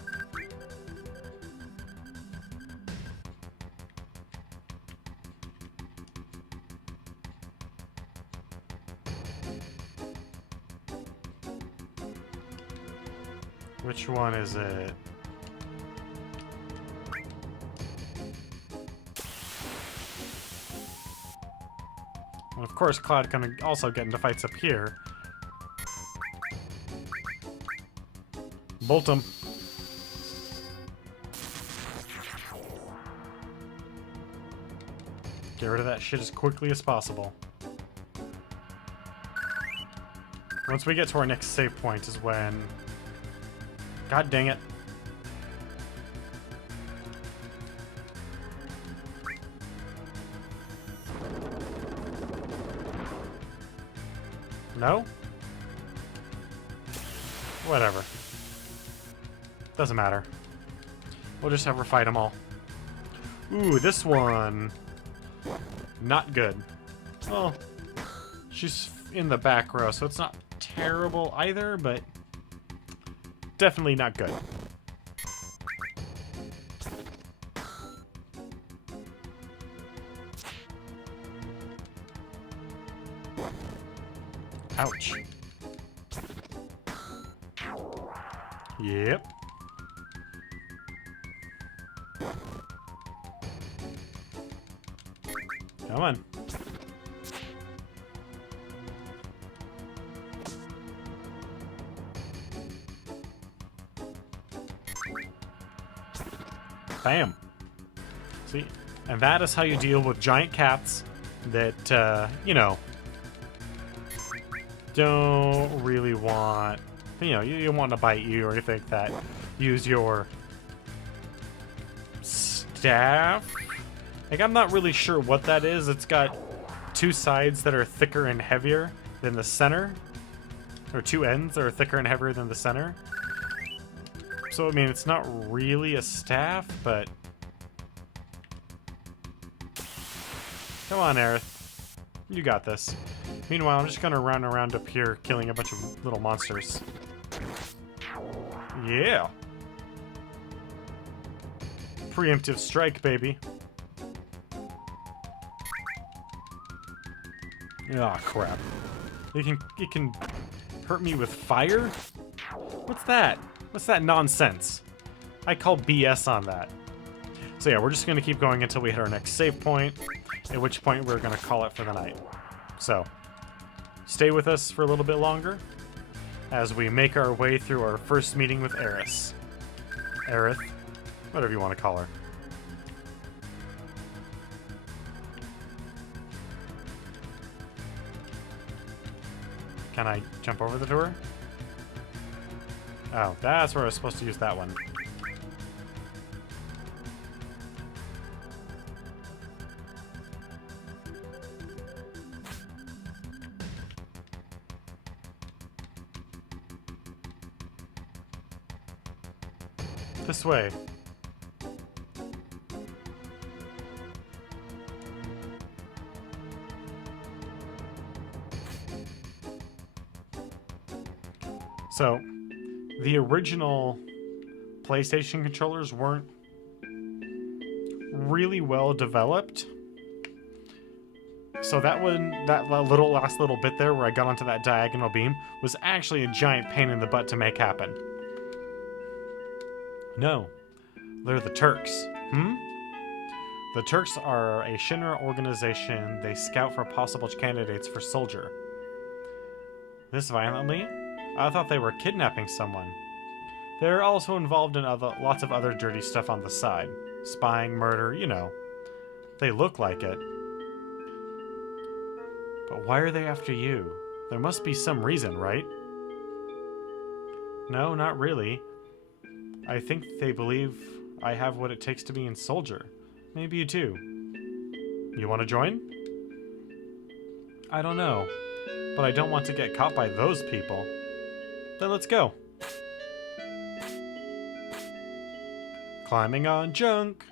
Which one is it? And of course, Cloud can also get into fights up here. Bolt him. Get rid of that shit as quickly as possible. Once we get to our next save point is when... God dang it. No? Whatever. Doesn't matter. We'll just have her fight them all. Ooh, this one. Not good. Well, she's in the back row, so it's not terrible either, but definitely not good. Ouch. Yep. Come on. Bam. See? And that is how you deal with giant cats that, you know, don't really want, you know, you want to bite you or anything like that. Use your staff. Like, I'm not really sure what that is. It's got two sides that are thicker and heavier than the center. Or two ends that are thicker and heavier than the center. So, I mean, it's not really a staff, but... Come on, Aerith. You got this. Meanwhile, I'm just gonna run around up here killing a bunch of little monsters. Yeah! Preemptive strike, baby. Ah, crap. It can hurt me with fire? What's that? What's that nonsense? I call BS on that. So yeah, we're just going to keep going until we hit our next save point, at which point we're going to call it for the night. So, stay with us for a little bit longer as we make our way through our first meeting with Aerith. Aerith, whatever you want to call her. Can I jump over the door? Oh, that's where I was supposed to use that one. This way. So, the original PlayStation controllers weren't really well developed. So that last little bit there where I got onto that diagonal beam was actually a giant pain in the butt to make happen. No, they're the Turks. The Turks are a Shinra organization. They scout for possible candidates for soldier. This violently? I thought they were kidnapping someone. They're also involved in lots of other dirty stuff on the side. Spying, murder, you know. They look like it. But why are they after you? There must be some reason, right? No, not really. I think they believe I have what it takes to be a soldier. Maybe you too. You want to join? I don't know, but I don't want to get caught by those people. Then let's go. Climbing on junk.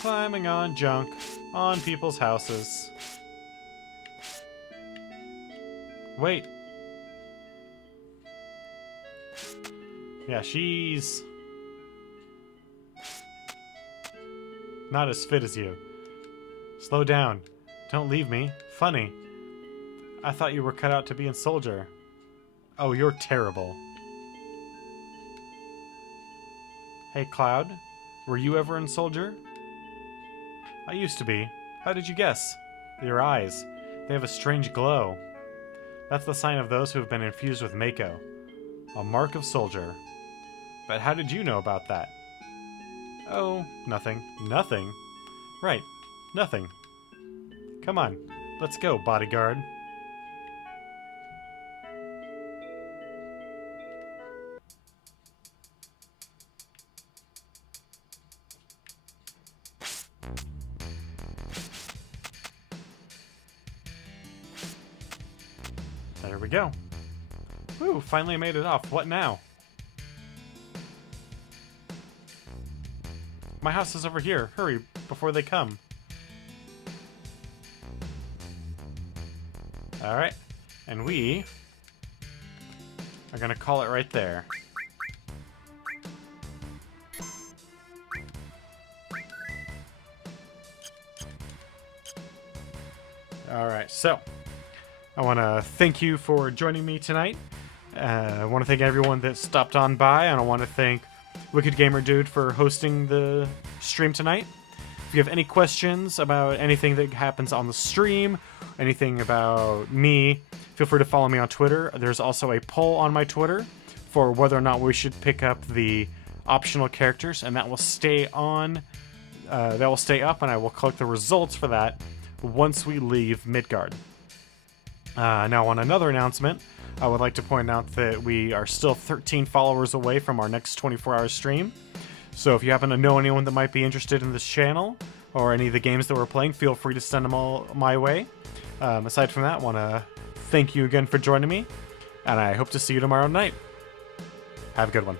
Climbing on junk. On people's houses. Wait. Yeah, she's not as fit as you. Slow down. Don't leave me. Funny. I thought you were cut out to be a soldier. Oh, you're terrible. Hey, Cloud. Were you ever a soldier? I used to be. How did you guess? Your eyes. They have a strange glow. That's the sign of those who have been infused with Mako. A mark of soldier. But how did you know about that? Oh, nothing. Nothing? Right. Nothing. Come on. Let's go, bodyguard. There we go. Woo, finally made it off. What now? My house is over here. Hurry, before they come. Alright. And we are gonna call it right there. Alright, so I want to thank you for joining me tonight I want to thank everyone that stopped on by, and I want to thank Wicked Gamer Dude for hosting the stream tonight. If you have any questions about anything that happens on the stream, anything about me, feel free to follow me on Twitter. There's also a poll on my Twitter for whether or not we should pick up the optional characters, and that will stay on. That will stay up, and I will collect the results for that once we leave Midgard. Now, on another announcement, I would like to point out that we are still 13 followers away from our next 24-hour stream. So if you happen to know anyone that might be interested in this channel or any of the games that we're playing, feel free to send them all my way. Aside from that, I want to thank you again for joining me, and I hope to see you tomorrow night. Have a good one.